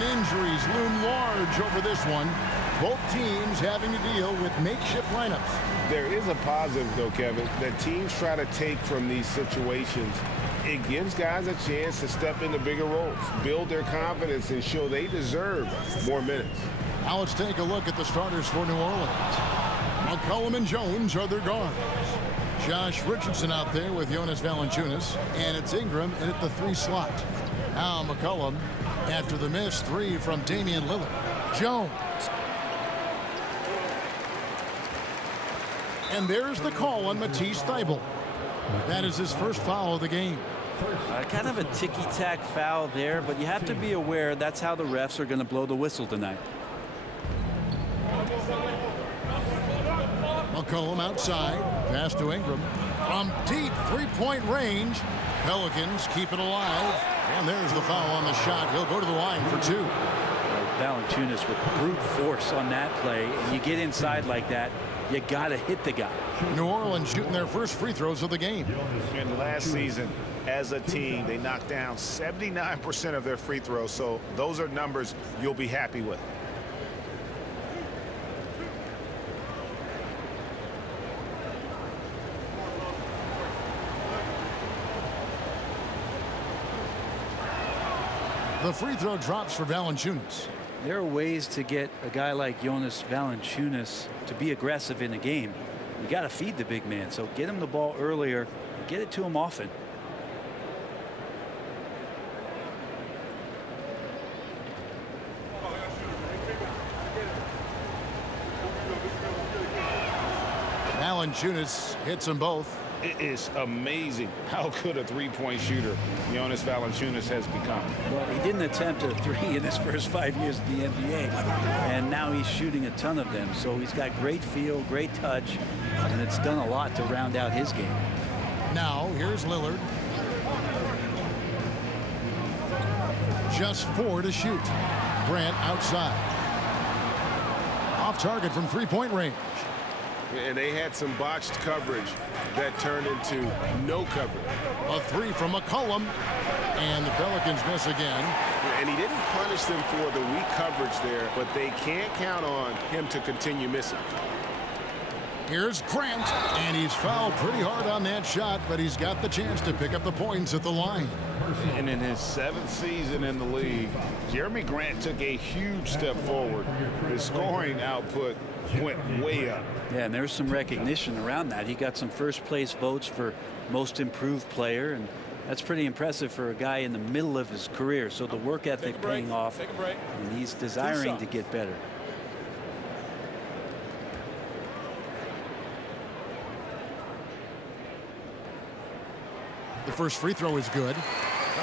And injuries loom large over this one. Both teams having to deal with makeshift lineups. There is a positive, though, Kevin, that teams try to take from these situations. It gives guys a chance to step into bigger roles, build their confidence, and show they deserve more minutes. Now let's take a look at the starters for New Orleans. McCollum and Jones are their guards. Josh Richardson out there with Jonas Valanciunas, and it's Ingram in at the 3 slot. Now McCollum after the missed 3 from Damian Lillard. Jones. And there's the call on Matisse Thybulle. That is his first foul of the game. Kind of a ticky-tack foul there, but you have to be aware that's how the refs are going to blow the whistle tonight. McCollum outside. Pass to Ingram. From deep three-point range. Pelicans keep it alive. And there's the foul on the shot. He'll go to the line for 2. Valanciunas with brute force on that play. And you get inside like that, you got to hit the guy. New Orleans shooting their first free throws of the game. And last season, as a team, they knocked down 79% of their free throws. So those are numbers you'll be happy with. The free throw drops for Valanciunas. There are ways to get a guy like Jonas Valanciunas to be aggressive in the game. You got to feed the big man, so get him the ball earlier and get it to him often. Valanciunas hits them both. It is amazing how good a three-point shooter Jonas Valanciunas has become. Well, he didn't attempt a 3 in his first 5 years of the NBA, and now he's shooting a ton of them. So he's got great feel, great touch, and it's done a lot to round out his game. Now, here's Lillard. Just 4 to shoot. Grant outside. Off target from three-point range. And they had some botched coverage that turned into no coverage. A 3 from McCollum. And the Pelicans miss again. And he didn't punish them for the weak coverage there, but they can't count on him to continue missing. Here's Grant, and he's fouled pretty hard on that shot, but he's got the chance to pick up the points at the line. And in his 7th season in the league, Jeremy Grant took a huge step forward. His scoring output went way up. Yeah, and there's some recognition around that. He got some first-place votes for most improved player, and that's pretty impressive for a guy in the middle of his career. So the work ethic paying off, and he's desiring to get better. The first free throw is good.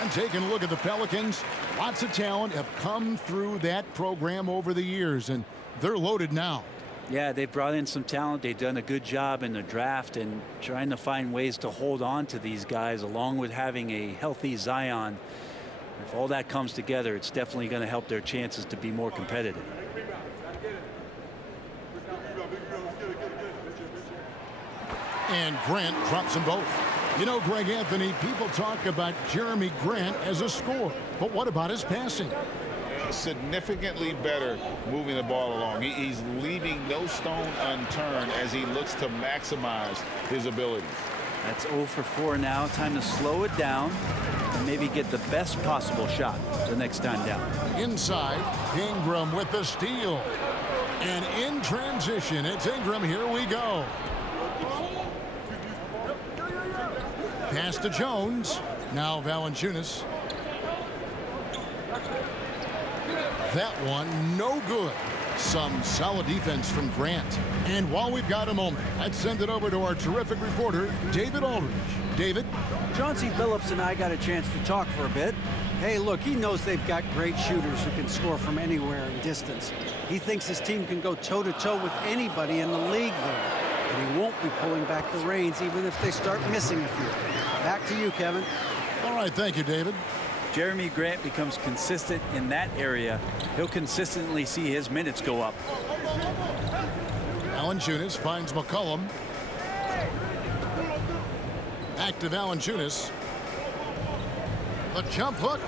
I'm taking a look at the Pelicans. Lots of talent have come through that program over the years, and they're loaded now. Yeah, they've brought in some talent. They've done a good job in the draft and trying to find ways to hold on to these guys, along with having a healthy Zion. If all that comes together, it's definitely going to help their chances to be more competitive. And Grant drops them both. You know, Greg Anthony, people talk about Jeremy Grant as a scorer, but what about his passing? Significantly better moving the ball along. He's leaving no stone unturned as he looks to maximize his abilities. That's 0 for 4 now. Time to slow it down and maybe get the best possible shot the next time down. Inside, Ingram with the steal. And in transition, it's Ingram. Here we go. Pass to Jones. Now Valanciunas. That one no good. Some solid defense from Grant. And while we've got a moment, let's send it over to our terrific reporter, David Aldridge. David? Chauncey Billups and I got a chance to talk for a bit. Hey, look, he knows they've got great shooters who can score from anywhere in distance. He thinks his team can go toe-to-toe with anybody in the league there. But he won't be pulling back the reins even if they start missing a few. Back to you, Kevin. All right, thank you, David. Jeremy Grant becomes consistent in that area. He'll consistently see his minutes go up. Valanciunas finds McCollum. Back to Valanciunas. The jump hook.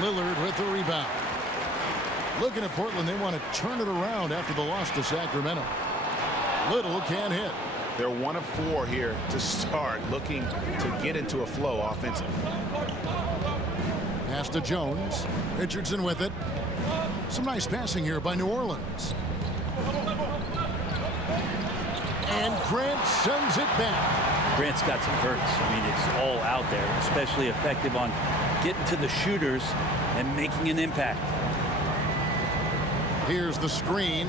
Lillard with the rebound. Looking at Portland, they want to turn it around after the loss to Sacramento. Little can't hit. They're 1 of 4 here to start, looking to get into a flow offensively. Pass to Jones. Richardson with it. Some nice passing here by New Orleans. And Grant sends it back. Grant's got some verts. I mean, it's all out there, especially effective on getting to the shooters and making an impact. Here's the screen.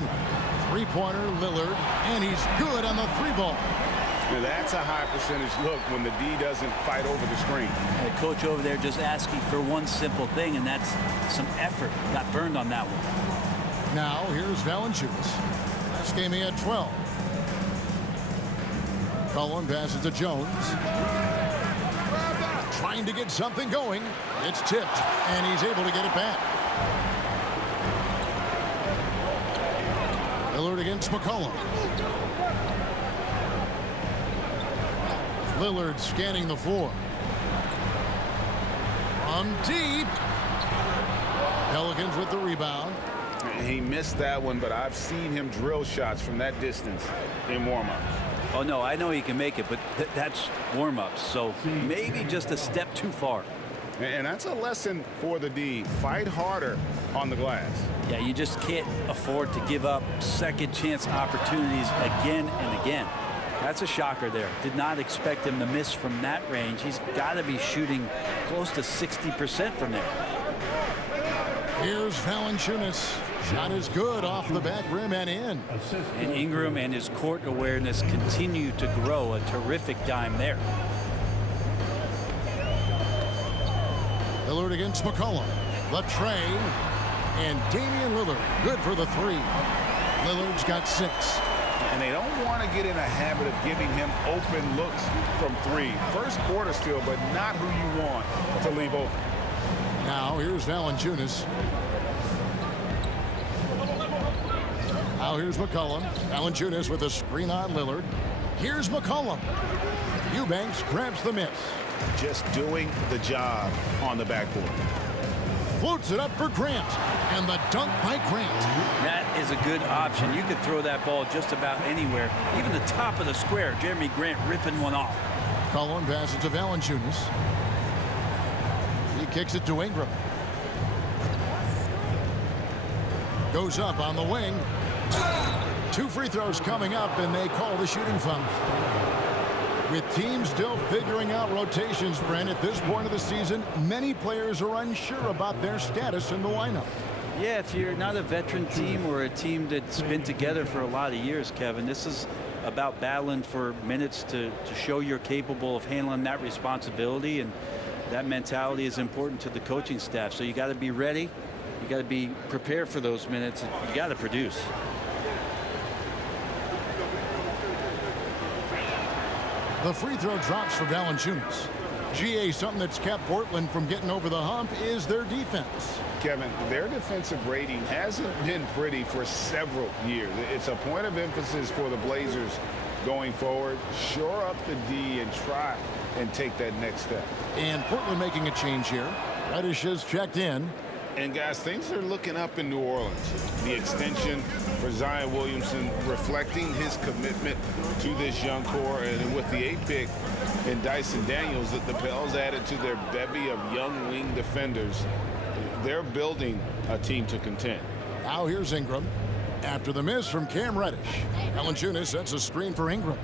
Three-pointer, Lillard, and he's good on the 3-ball. Now that's a high percentage look when the D doesn't fight over the screen. The coach over there just asking for one simple thing, and that's some effort. Got burned on that one. Now here's Valanciunas. Last game he had 12. Cullen passes to Jones. Trying to get something going. It's tipped, and he's able to get it back. Lillard against McCollum. Lillard scanning the floor. From deep. Pelicans with the rebound. He missed that one, but I've seen him drill shots from that distance in warm-ups. Oh, no, I know he can make it, but that's warm-ups, so maybe just a step too far. And that's a lesson for the D. Fight harder on the glass. Yeah, you just can't afford to give up second chance opportunities again and again. That's a shocker there. Did not expect him to miss from that range. He's got to be shooting close to 60% from there. Here's Valanciunas. Shot is good off the back rim and in. And Ingram and his court awareness continue to grow. A terrific dime there. Lillard against McCollum. The train. And Damian Lillard. Good for the 3. Lillard's got 6. And they don't want to get in a habit of giving him open looks from 3. First quarter still, but not who you want to leave open. Now here's Valanciunas. Now here's McCollum. Valanciunas with a screen on Lillard. Here's McCollum. Eubanks grabs the miss. Just doing the job on the backboard. Floats it up for Grant. And the dunk by Grant. That is a good option. You could throw that ball just about anywhere. Even the top of the square. Jeremy Grant ripping one off. Cullen passes to Valanciunas. He kicks it to Ingram. Goes up on the wing. 2 free throws coming up, and they call the shooting foul. With teams still figuring out rotations, Brent, at this point of the season, many players are unsure about their status in the lineup. Yeah, if you're not a veteran team or a team that's been together for a lot of years, Kevin, this is about battling for minutes to show you're capable of handling that responsibility, and that mentality is important to the coaching staff. So you got to be ready. You got to be prepared for those minutes. You got to produce. The free throw drops for Valanciunas. GA, something that's kept Portland from getting over the hump is their defense. Kevin, their defensive rating hasn't been pretty for several years. It's a point of emphasis for the Blazers going forward. Shore up the D and try and take that next step. And Portland making a change here. Reddish has checked in. And guys, things are looking up in New Orleans. The extension for Zion Williamson reflecting his commitment to this young core. And with the 8th pick and Dyson Daniels, that the Pels added to their bevy of young wing defenders, they're building a team to contend. Now here's Ingram. After the miss from Cam Reddish, Valanciunas sets a screen for Ingram.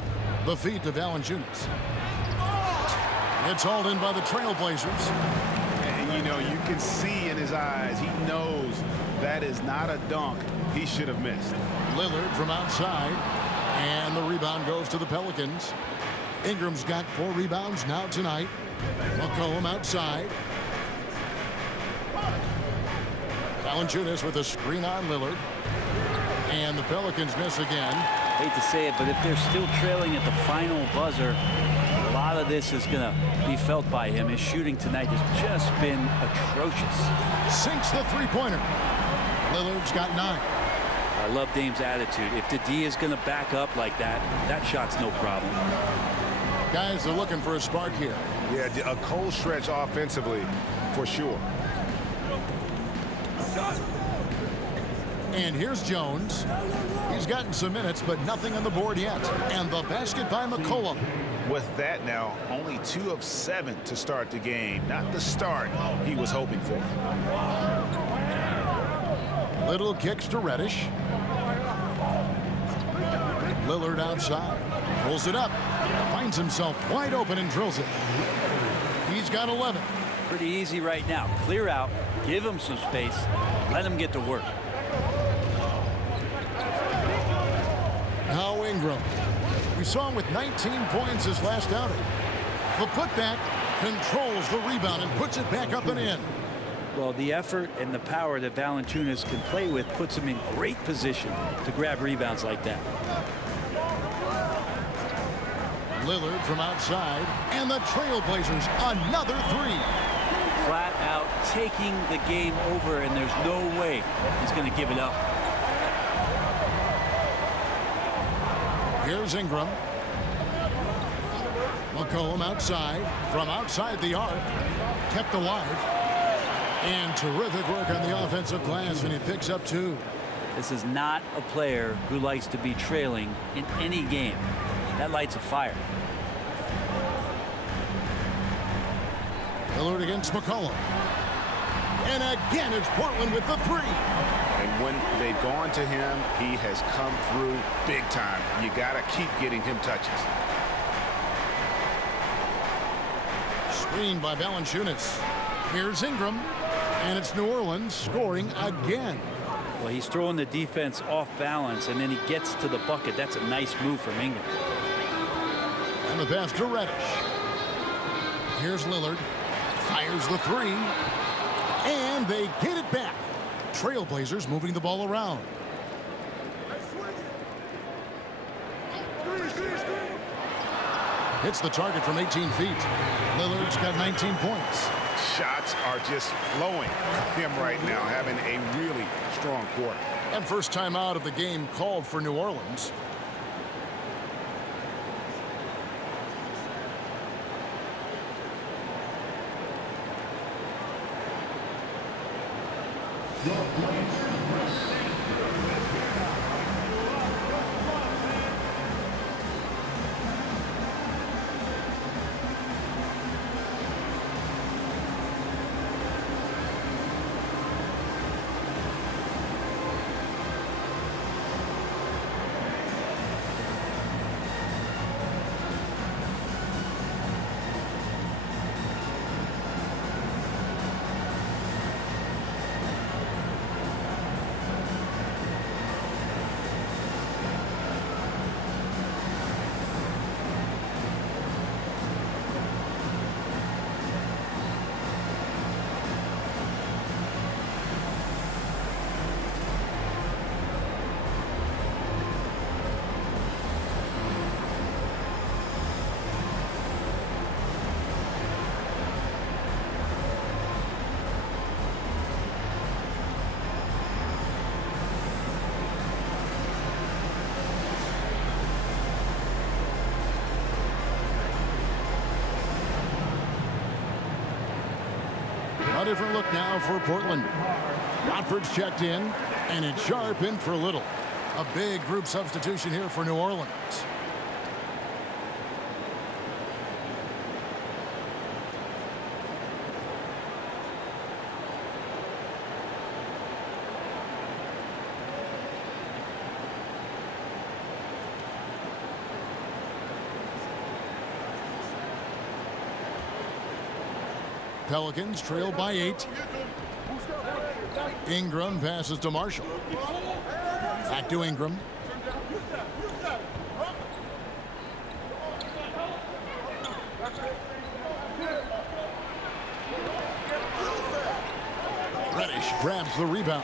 The feed to Valanciunas. It's hauled in by the Trailblazers. You know, you can see in his eyes, he knows that is not a dunk he should have missed. Lillard from outside, and the rebound goes to the Pelicans. Ingram's got 4 rebounds now tonight. McCollum outside. Valanciunas with a screen on Lillard. And the Pelicans miss again. Hate to say it, but if they're still trailing at the final buzzer, a lot of this is going to be felt by him. His shooting tonight has just been atrocious. Sinks the three-pointer. Lillard's got 9. I love Dame's attitude. If the D is going to back up like that, that shot's no problem. Guys are looking for a spark here. Yeah, a cold stretch offensively for sure. And here's Jones. He's gotten some minutes, but nothing on the board yet. And the basket by McCollum. With that now, only 2 of 7 to start the game. Not the start he was hoping for. Little kicks to Reddish. Lillard outside. Pulls it up. Finds himself wide open and drills it. He's got 11. Pretty easy right now. Clear out. Give him some space. Let him get to work. Now Ingram. We saw him with 19 points his last outing. The putback controls the rebound and puts it back up and in. Well, the effort and the power that Valanciunas can play with puts him in great position to grab rebounds like that. Lillard from outside, and the Trailblazers another 3. Flat out taking the game over, and there's no way he's going to give it up. Here's Ingram. McCollum outside, from outside the arc, kept alive. And terrific work on the offensive glass, and he picks up 2. This is not a player who likes to be trailing in any game. That lights a fire. Lillard against McCollum. And again, it's Portland with the 3. And when they've gone to him, he has come through big time. You got to keep getting him touches. Screened by Valanciunas. Here's Ingram. And it's New Orleans scoring again. Well, he's throwing the defense off balance, and then he gets to the bucket. That's a nice move from Ingram. And the pass to Reddish. Here's Lillard. Fires the 3. And they get it back. Trailblazers moving the ball around. Hits the target from 18 feet. Lillard's got 19 points. Shots are just flowing from him right now, having a really strong quarter. And first time out of the game called for New Orleans. A different look now for Portland. Watford's checked in, and it's Sharp in for Little. A big group substitution here for New Orleans. Pelicans trail by 8. Ingram passes to Marshall. Back to Ingram. Reddish grabs the rebound.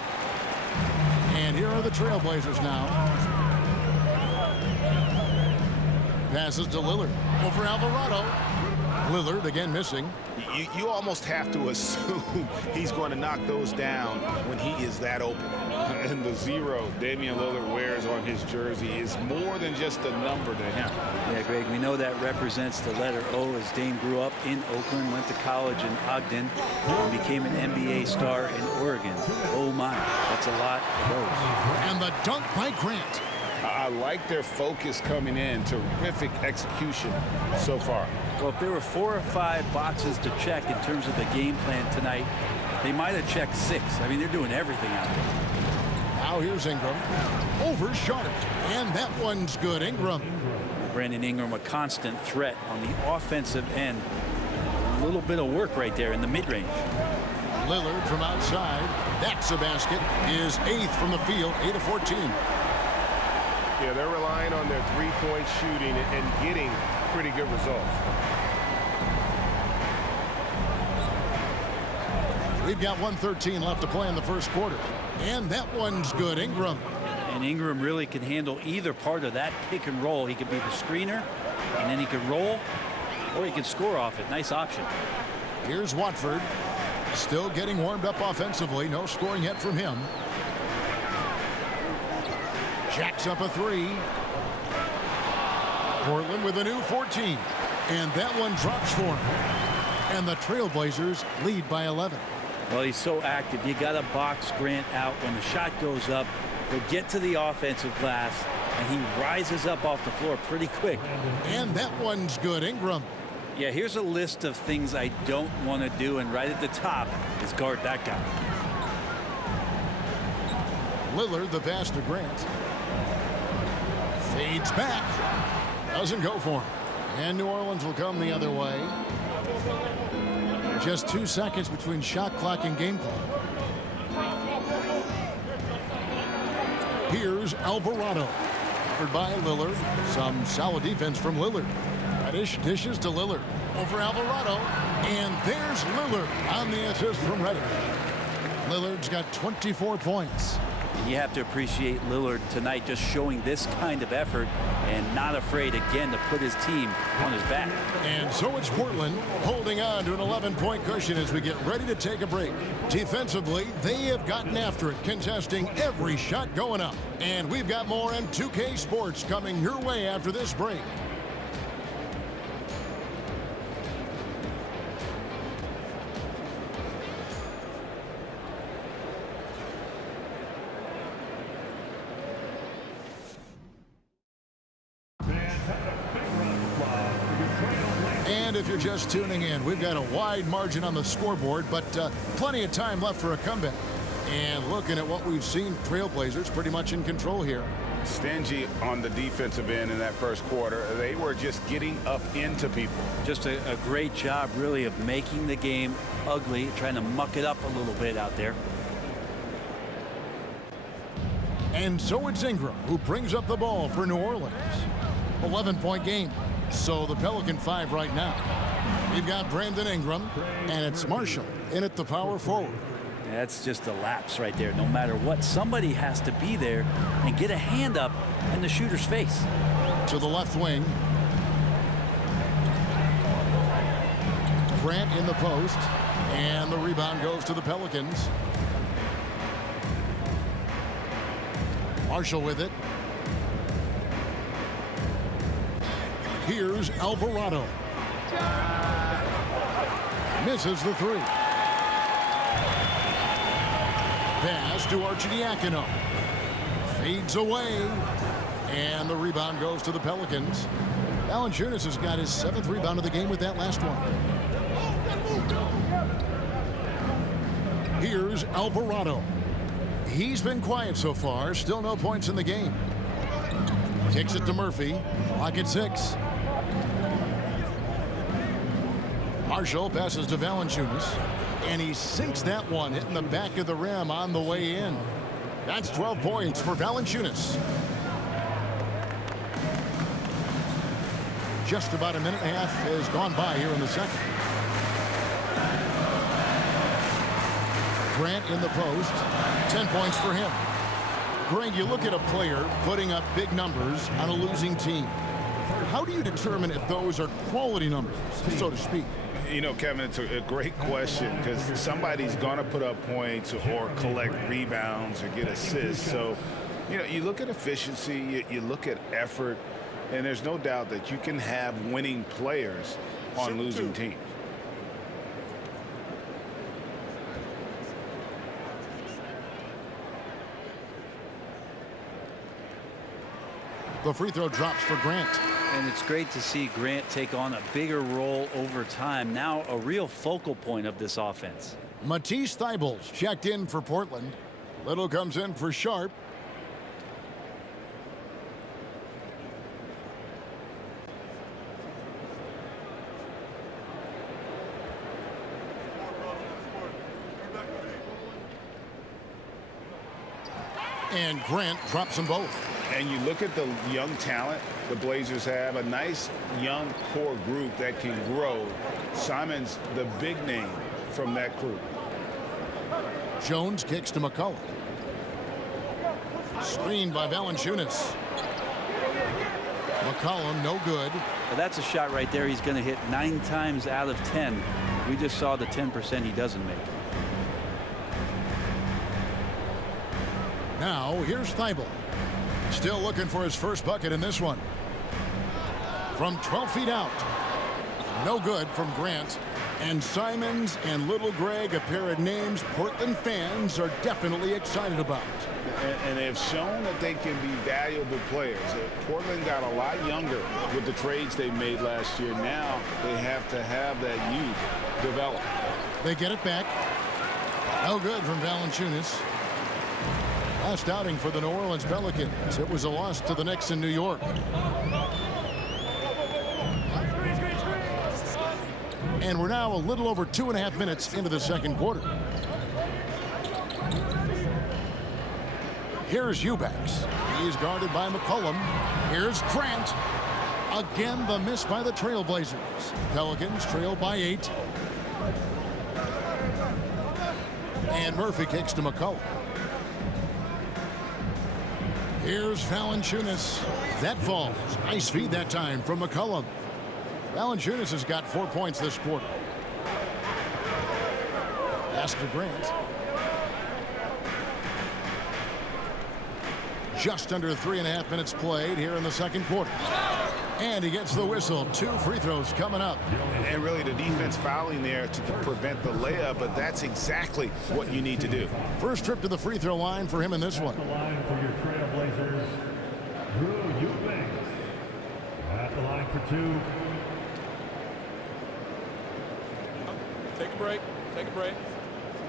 And here are the Trailblazers now. Passes to Lillard. Over Alvarado. Lillard again missing. You almost have to assume he's going to knock those down when he is that open. And the 0 Damian Lillard wears on his jersey is more than just a number to him. Yeah, Greg, we know that represents the letter O, as Dame grew up in Oakland, went to college in Ogden, and became an NBA star in Oregon. Oh my, that's a lot of O's. And the dunk by Grant. I like their focus coming in. Terrific execution so far. Well, if there were 4 or 5 boxes to check in terms of the game plan tonight, they might have checked 6. I mean, they're doing everything out there. Now here's Ingram. Over Sharp. And that one's good. Ingram. Brandon Ingram, a constant threat on the offensive end. A little bit of work right there in the mid-range. Lillard from outside. That's a basket. His 8th from the field. 8 of 14. Yeah, they're relying on their three-point shooting and getting pretty good results. We've got 1:13 left to play in the first quarter. And that one's good. Ingram. And Ingram really can handle either part of that pick and roll. He could be the screener, and then he could roll, or he could score off it. Nice option. Here's Watford. Still getting warmed up offensively. No scoring yet from him. Jacks up a 3. Portland with a new 14. And that one drops for him. And the Trailblazers lead by 11. Well, he's so active. You got to box Grant out. When the shot goes up, he'll get to the offensive glass, and he rises up off the floor pretty quick. And that one's good. Ingram. Yeah, here's a list of things I don't want to do, and right at the top is guard that guy. Lillard, the pass to Grant. Fades back. Doesn't go for him. And New Orleans will come the other way. Just 2 seconds between shot clock and game clock. Here's Alvarado. Covered by Lillard. Some solid defense from Lillard. Reddish dishes to Lillard. Over Alvarado. And there's Lillard on the assist from Reddish. Lillard's got 24 points. And you have to appreciate Lillard tonight just showing this kind of effort and not afraid again to put his team on his back. And so it's Portland holding on to an 11-point cushion as we get ready to take a break. Defensively, they have gotten after it, contesting every shot going up. And we've got more on 2K Sports coming your way after this break. And if you're just tuning in, we've got a wide margin on the scoreboard, but plenty of time left for a comeback. And looking at what we've seen, Trailblazers pretty much in control here. Stingy on the defensive end in that first quarter. They were just getting up into people. Just a great job, really, of making the game ugly, trying to muck it up a little bit out there. And so it's Ingram who brings up the ball for New Orleans. 11-point game. So the Pelican 5 right now. We've got Brandon Ingram, and it's Marshall in at the power forward. That's just a lapse right there. No matter what, somebody has to be there and get a hand up in the shooter's face. To the left wing. Grant in the post, and the rebound goes to the Pelicans. Marshall with it. Here's Alvarado. Misses the 3. Pass to Arcidiacono. Fades away. And the rebound goes to the Pelicans. Valanciunas has got his 7th rebound of the game with that last one. Here's Alvarado. He's been quiet so far. Still no points in the game. Kicks it to Murphy. Clock at 6. Marshall passes to Valanciunas, and he sinks that one, hitting the back of the rim on the way in. That's 12 points for Valanciunas. Just about a minute and a half has gone by here in the second. Grant in the post, 10 points for him. Greg, you look at a player putting up big numbers on a losing team. How do you determine if those are quality numbers, so to speak? You know, Kevin, it's a great question because somebody's going to put up points or collect rebounds or get assists. So, you know, you look at efficiency, you look at effort, and there's no doubt that you can have winning players on losing teams. The free throw drops for Grant. And it's great to see Grant take on a bigger role over time. Now a real focal point of this offense. Matisse Thybulle's checked in for Portland. Little comes in for Sharp. And Grant drops them both. And you look at the young talent the Blazers have, a nice young core group that can grow. Simon's the big name from that group. Jones kicks to McCullough. Screened by Valanciunas. McCollum, no good. Well, that's a shot right there he's going to hit 9 times out of 10. We just saw the 10% he doesn't make. Now, here's Thybulle. Still looking for his first bucket in this one. From 12 feet out. No good from Grant. And Simons and Little Greg, a pair of names Portland fans are definitely excited about. And they've shown that they can be valuable players. Portland got a lot younger with the trades they made last year. Now they have to have that youth develop. They get it back. No good from Valanciunas. Last outing for the New Orleans Pelicans. It was a loss to the Knicks in New York. And we're now a little over 2.5 minutes into the second quarter. Here's Eubanks. He's guarded by McCollum. Here's Grant. Again, the miss by the Trailblazers. Pelicans trail by 8. And Murphy kicks to McCollum. Here's Valanciunas. That falls. Nice feed that time from McCollum. Valanciunas has got 4 points this quarter. Pass to Grant. Just under 3.5 minutes played here in the second quarter. And he gets the whistle. 2 free throws coming up. And really the defense fouling there to prevent the layup, but that's exactly what you need to do. First trip to the free throw line for him in this one. The line for your Trailblazers, Drew Eubanks. At the line for 2. Take a break. Take a break.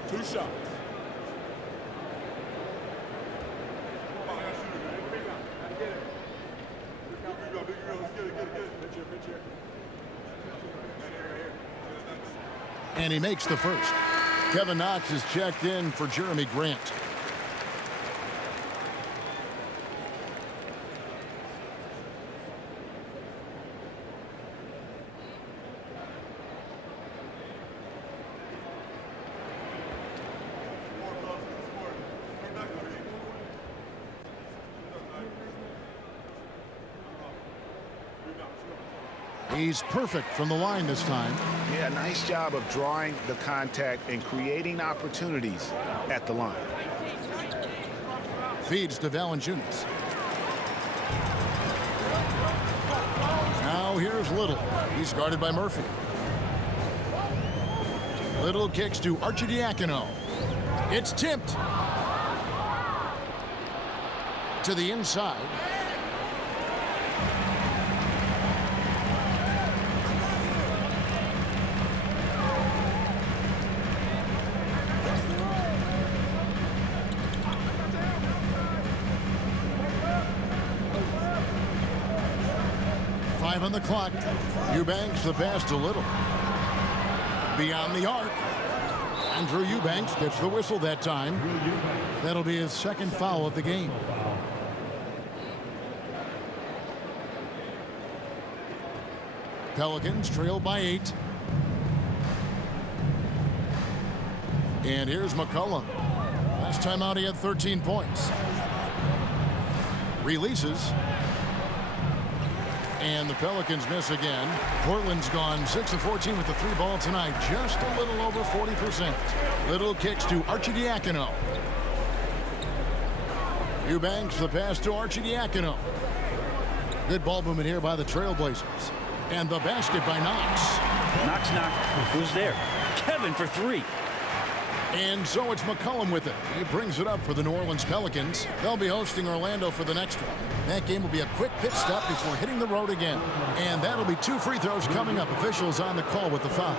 2 shots. And he makes the first. Kevin Knox is checked in for Jeremy Grant. He's perfect from the line this time. Yeah, nice job of drawing the contact and creating opportunities at the line. Feeds to Valanciunas. Now here's Little. He's guarded by Murphy. Little kicks to Arcidiacono. It's tipped to the inside. On the clock. Eubanks the pass to Little. Beyond the arc. Andrew Eubanks gets the whistle that time. That'll be his second foul of the game. Pelicans trail by 8. And here's McCollum. Last time out he had 13 points. Releases. And the Pelicans miss again. Portland's gone 6 of 14 with the 3 ball tonight. Just a little over 40%. Little kicks to Arcidiacono. Eubanks the pass to Arcidiacono. Good ball movement here by the Trailblazers. And the basket by Knox. Knox. Who's there? Kevin for 3. And so it's McCollum with it. He brings it up for the New Orleans Pelicans. They'll be hosting Orlando for the next one. That game will be a quick pit stop before hitting the road again. And that'll be 2 free throws coming up. Officials on the call with the foul.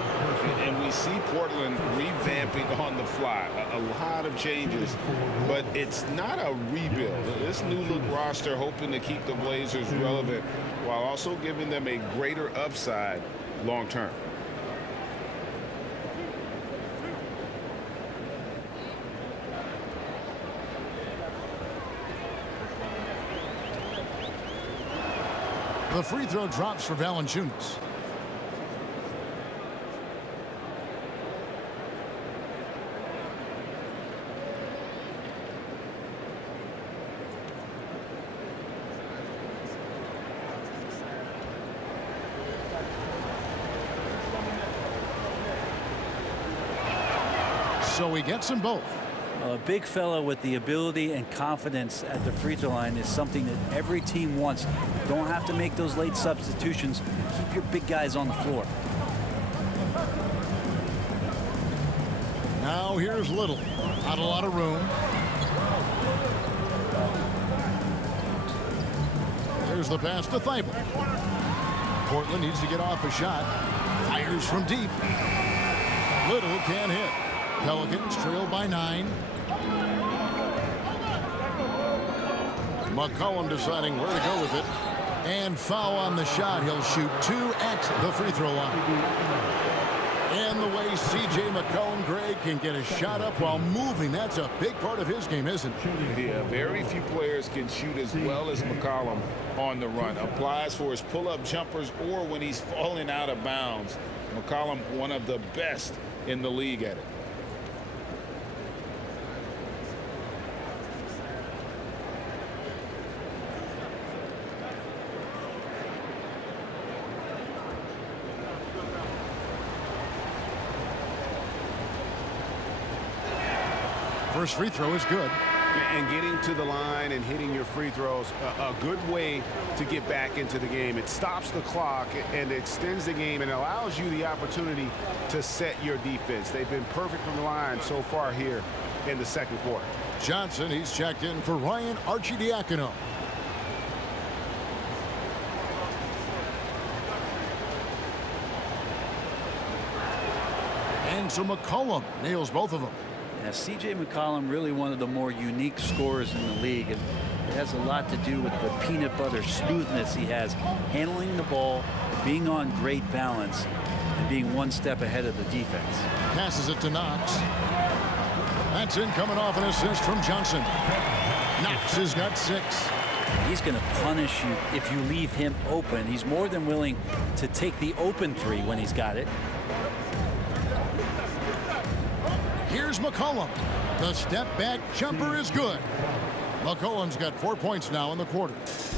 And we see Portland revamping on the fly. A lot of changes, but it's not a rebuild. This new look roster hoping to keep the Blazers relevant while also giving them a greater upside long term. The free throw drops for Valanciunas. So he gets them both. A big fella with the ability and confidence at the free throw line is something that every team wants. Don't have to make those late substitutions. Keep your big guys on the floor. Now here's Little. Not a lot of room. Here's the pass to Thibault. Portland needs to get off a shot. Fires from deep. Little can't hit. Pelicans trail by 9. McCollum deciding where to go with it. And foul on the shot. He'll shoot 2 at the free throw line. And the way C.J. McCollum, Greg, can get a shot up while moving, that's a big part of his game, isn't it? Yeah, very few players can shoot as well as McCollum on the run. Applies for his pull-up jumpers or when he's falling out of bounds. McCollum, one of the best in the league at it. First free throw is good. And getting to the line and hitting your free throws, a good way to get back into the game. It stops the clock and extends the game and allows you the opportunity to set your defense. They've been perfect from the line so far here in the second quarter. Johnson, he's checked in for Ryan Arcidiacono. And so McCollum nails both of them. Now, C.J. McCollum, really one of the more unique scorers in the league, and it has a lot to do with the peanut butter smoothness he has, handling the ball, being on great balance, and being one step ahead of the defense. Passes it to Knox. That's in, coming off an assist from Johnson. Knox has got 6. He's going to punish you if you leave him open. He's more than willing to take the open 3 when he's got it. Here's McCollum. The step back jumper is good. McCollum's got 4 points now in the quarter.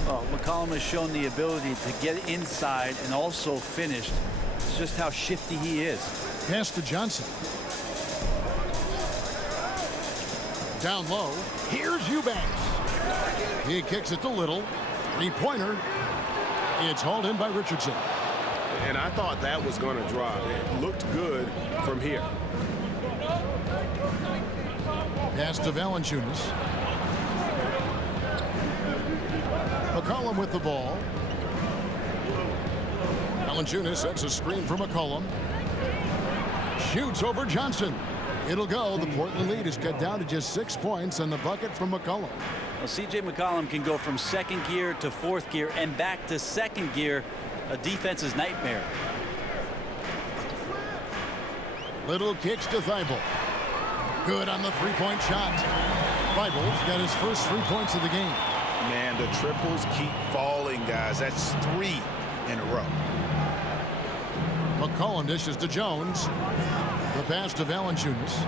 Well, McCollum has shown the ability to get inside and also finish. It's just how shifty he is. Pass to Johnson. Down low. Here's Eubanks. He kicks it to Little. 3-pointer. It's hauled in by Richardson. And I thought that was going to drop. It looked good from here. Pass to Valanciunas. McCollum with the ball. Valanciunas sets a screen for McCollum. Shoots over Johnson. It'll go. The Portland lead is cut down to just 6 points and the bucket from McCollum. Well, C.J. McCollum can go from 2nd gear to 4th gear and back to 2nd gear. A defense's nightmare. Little kicks to Thibault. Good on the 3-point shot. Thibault's got his first 3 points of the game. Man, the triples keep falling, guys. That's 3 in a row. McCollum dishes to Jones. The pass to Valanciunas.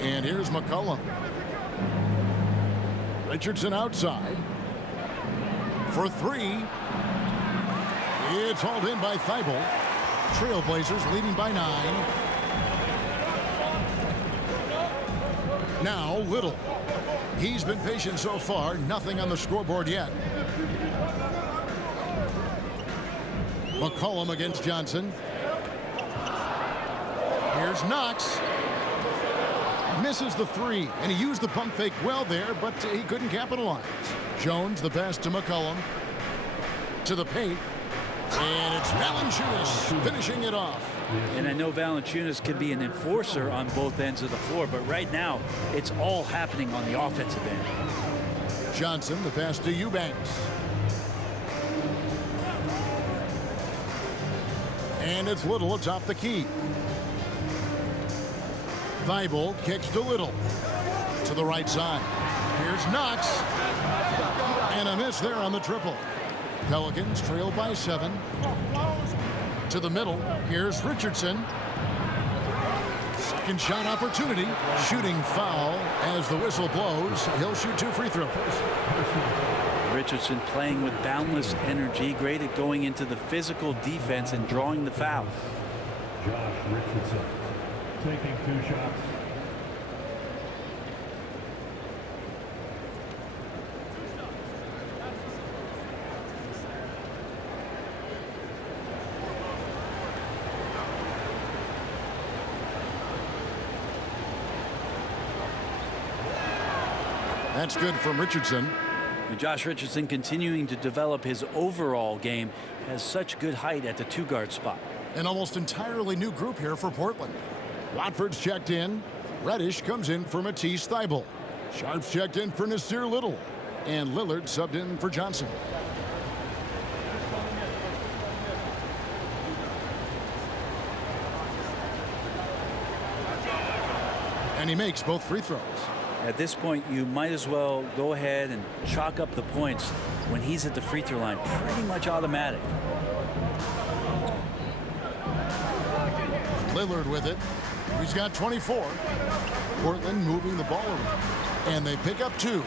And here's McCollum. Richardson outside. for three. It's hauled in by Thibault. Trailblazers leading by 9. Now Little. He's been patient so far. Nothing on the scoreboard yet. McCollum against Johnson. Here's Knox. Misses the three, and he used the pump fake well there, but he couldn't capitalize. Jones, the pass to McCollum. To the paint. And it's Valanciunas finishing it off. And I know Valanciunas can be an enforcer on both ends of the floor, but right now it's all happening on the offensive end. Johnson, the pass to Eubanks. And it's Little atop the key. Thibault kicks to Little. To the right side. Here's Knox. And a miss there on the triple. Pelicans trail by 7. To the middle. Here's Richardson. Second shot opportunity. Shooting foul as the whistle blows. He'll shoot 2 free throws. Richardson playing with boundless energy. Great at going into the physical defense and drawing the foul. Josh Richardson taking 2 shots. That's good from Richardson. And Josh Richardson continuing to develop his overall game, has such good height at the 2-guard spot. An almost entirely new group here for Portland. Watford's checked in. Reddish comes in for Matisse Thybulle. Sharp's checked in for Nasir Little. And Lillard subbed in for Johnson. And he makes both free throws. At this point, you might as well go ahead and chalk up the points when he's at the free throw line. Pretty much automatic. Lillard with it. He's got 24. Portland moving the ball around. And they pick up 2.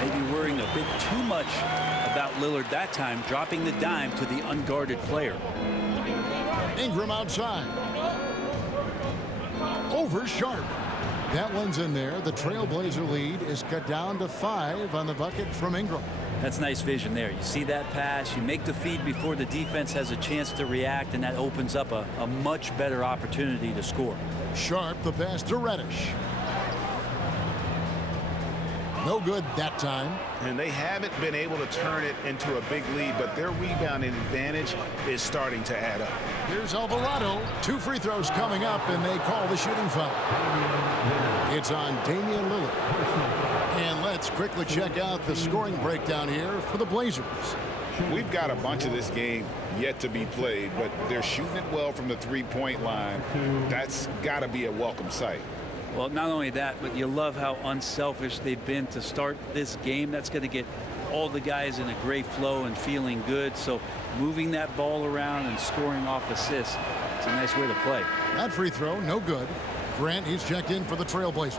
Maybe worrying a bit too much about Lillard that time, dropping the dime to the unguarded player. Ingram outside. Over Sharp. That one's in there. The Trailblazer lead is cut down to 5 on the bucket from Ingram. That's nice vision there. You see that pass, you make the feed before the defense has a chance to react, and that opens up a much better opportunity to score. Sharp, the pass to Reddish. No good that time. And they haven't been able to turn it into a big lead, but their rebounding advantage is starting to add up. Here's Alvarado. 2 free throws coming up, and they call the shooting foul. It's on Damian Lillard. And let's quickly check out the scoring breakdown here for the Blazers. We've got a bunch of this game yet to be played, but they're shooting it well from the 3-point line. That's got to be a welcome sight. Well, not only that, but you love how unselfish they've been to start this game. That's going to get all the guys in a great flow and feeling good. So moving that ball around and scoring off assists, it's a nice way to play. That free throw, no good. Grant, he's checked in for the Trailblazers.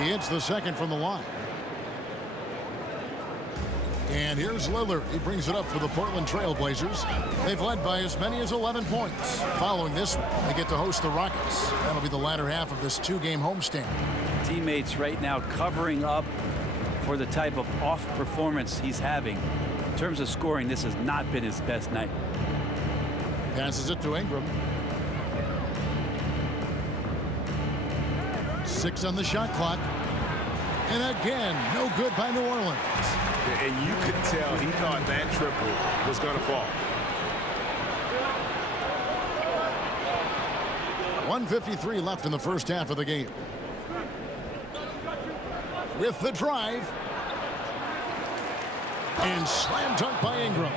He hits the second from the line. And here's Lillard. He brings it up for the Portland Trailblazers. They've led by as many as 11 points. Following this one, they get to host the Rockets. That'll be the latter half of this 2-game homestand. Teammates right now covering up for the type of off performance he's having. In terms of scoring, this has not been his best night. Passes it to Ingram. 6 on the shot clock. And again, no good by New Orleans. And you could tell he thought that triple was going to fall. 1:53 left in the first half of the game. With the drive. And slam dunk by Ingram.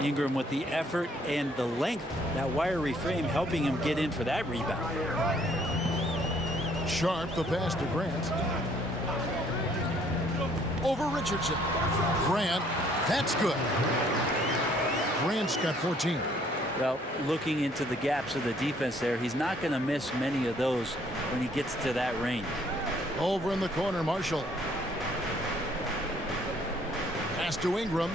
Ingram with the effort and the length, that wiry frame helping him get in for that rebound. Sharp, the pass to Grant. Over Richardson. Grant, that's good. Grant's got 14. Well, looking into the gaps of the defense there, he's not going to miss many of those when he gets to that range. Over in the corner, Marshall. Pass to Ingram.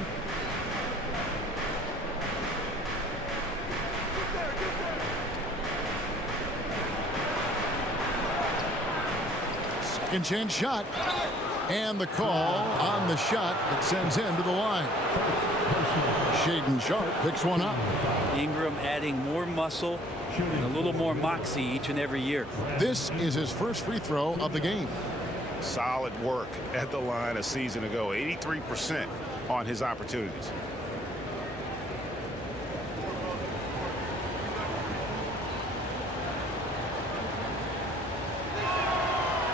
Second chance shot. And the call on the shot that sends him to the line. Shaden Sharp picks one up. Ingram adding more muscle and a little more moxie each and every year. This is his first free throw of the game. Solid work at the line a season ago. 83% on his opportunities.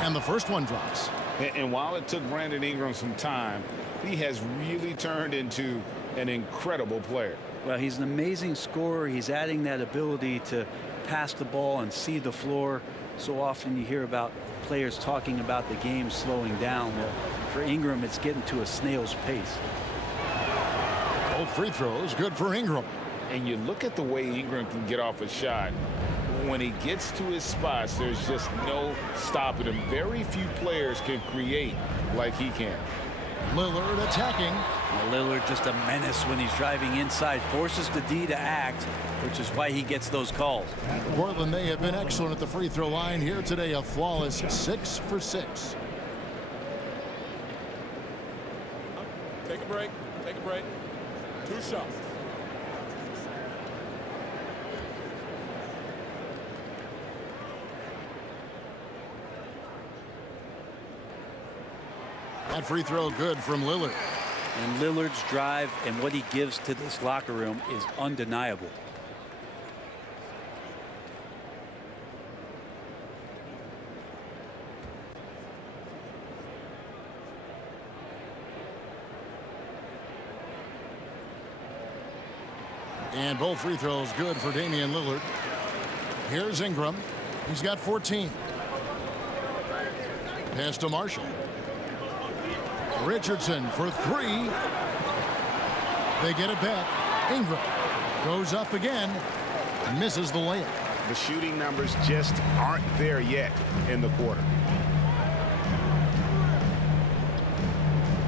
And the first one drops. And while it took Brandon Ingram some time, he has really turned into an incredible player. Well, he's an amazing scorer. He's adding that ability to pass the ball and see the floor. So often you hear about players talking about the game slowing down. Well, for Ingram, it's getting to a snail's pace. Both free throws good for Ingram. And you look at the way Ingram can get off a shot. When he gets to his spots, there's just no stopping him. Very few players can create like he can. Lillard attacking. Lillard just a menace when he's driving inside, forces the D to act, which is why he gets those calls. Portland, they have been excellent at the free throw line here today. A flawless 6 for 6. Take a break. Take a break. 2 shots. That free throw good from Lillard. And Lillard's drive and what he gives to this locker room is undeniable. And both free throws good for Damian Lillard. Here's Ingram. He's got 14. Pass to Marshall. Richardson for 3. They get it back. Ingram goes up again. Misses the layup. The shooting numbers just aren't there yet in the quarter.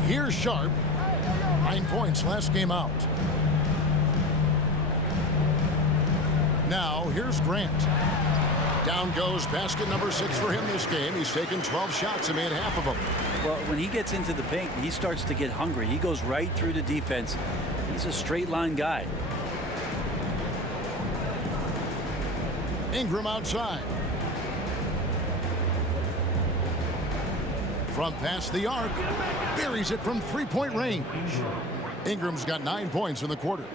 Here's Sharp. 9 points last game out. Now here's Grant. Down goes basket number 6 for him this game. He's taken 12 shots and made half of them. Well, when he gets into the paint, he starts to get hungry. He goes right through the defense. He's a straight line guy. Ingram outside. From past the arc. Buries it from 3-point range. Ingram's got 9 points in the quarter.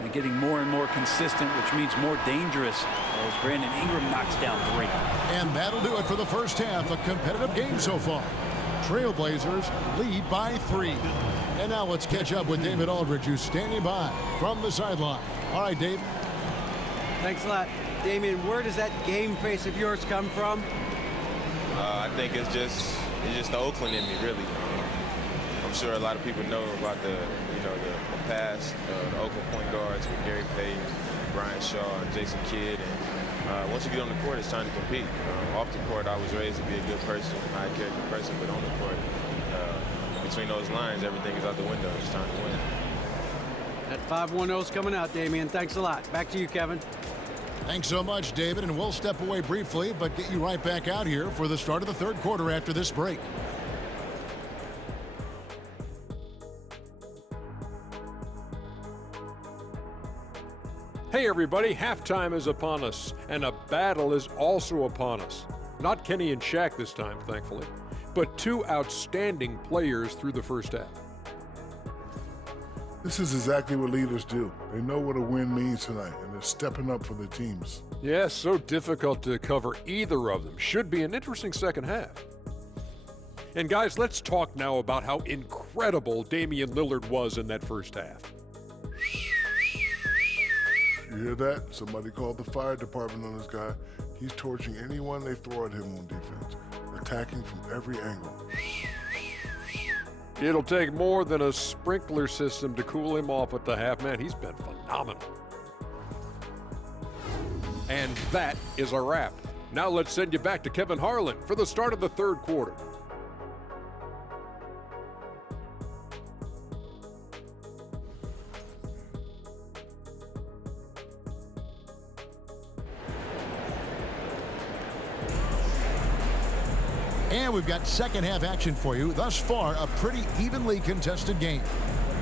And getting more and more consistent, which means more dangerous as Brandon Ingram knocks down 3. And that'll do it for the first half. A competitive game so far. Trailblazers lead by 3. And now let's catch up with David Aldridge, who's standing by from the sideline. All right, Dave. Thanks a lot. Damian, where does that game face of yours come from? I think it's just the Oakland in me, really. I'm sure a lot of people know about the past, the Oakland point guards with Gary Payton, Brian Shaw, and Jason Kidd. And once you get on the court, it's time to compete. Off the court, I was raised to be a good person, a high-character person, but on the court, between those lines, everything is out the window. It's time to win. That 5-1-0's coming out, Damian. Thanks a lot. Back to you, Kevin. Thanks so much, David, and we'll step away briefly, but get you right back out here for the start of the third quarter after this break. Hey everybody, halftime is upon us, and a battle is also upon us. Not Kenny and Shaq this time, thankfully, but 2 outstanding players through the first half. This is exactly what leaders do. They know what a win means tonight, and they're stepping up for their teams. Yes, so difficult to cover either of them. Should be an interesting second half. And guys, let's talk now about how incredible Damian Lillard was in that first half. You hear that? Somebody called the fire department on this guy. He's torching anyone they throw at him on defense, attacking from every angle. It'll take more than a sprinkler system to cool him off at the half. Man, he's been phenomenal. phenomenal. And that is a wrap. Now let's send you back to Kevin Harlan for the start of the third quarter. And we've got second half action for you. Thus far, a pretty evenly contested game.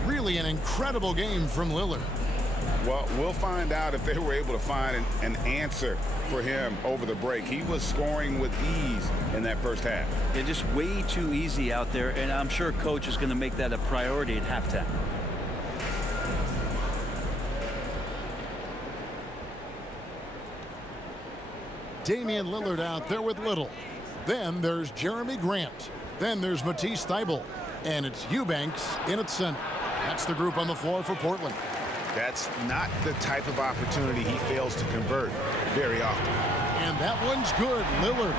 Really an incredible game from Lillard. Well, we'll find out if they were able to find an answer for him over the break. He was scoring with ease in that first half. They're just way too easy out there, and I'm sure coach is going to make that a priority at halftime. Damian Lillard out there with Little. Then there's Jeremy Grant. Then there's Matisse Thybulle. And it's Eubanks in its center. That's the group on the floor for Portland. That's not the type of opportunity he fails to convert very often. And that one's good, Lillard.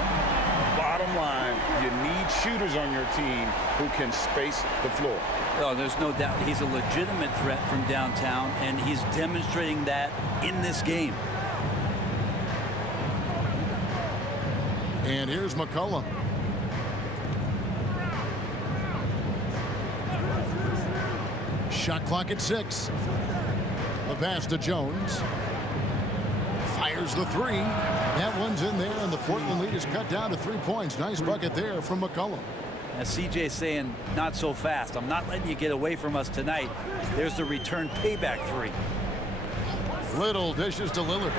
Bottom line, you need shooters on your team who can space the floor. Oh, there's no doubt he's a legitimate threat from downtown, and he's demonstrating that in this game. And here's McCollum. Shot clock at 6. The pass to Jones. Fires the three. That one's in there, and the Portland lead is cut down to 3 points. Nice bucket there from McCollum. As CJ's saying, not so fast. I'm not letting you get away from us tonight. There's the return payback three. Little dishes to Lillard.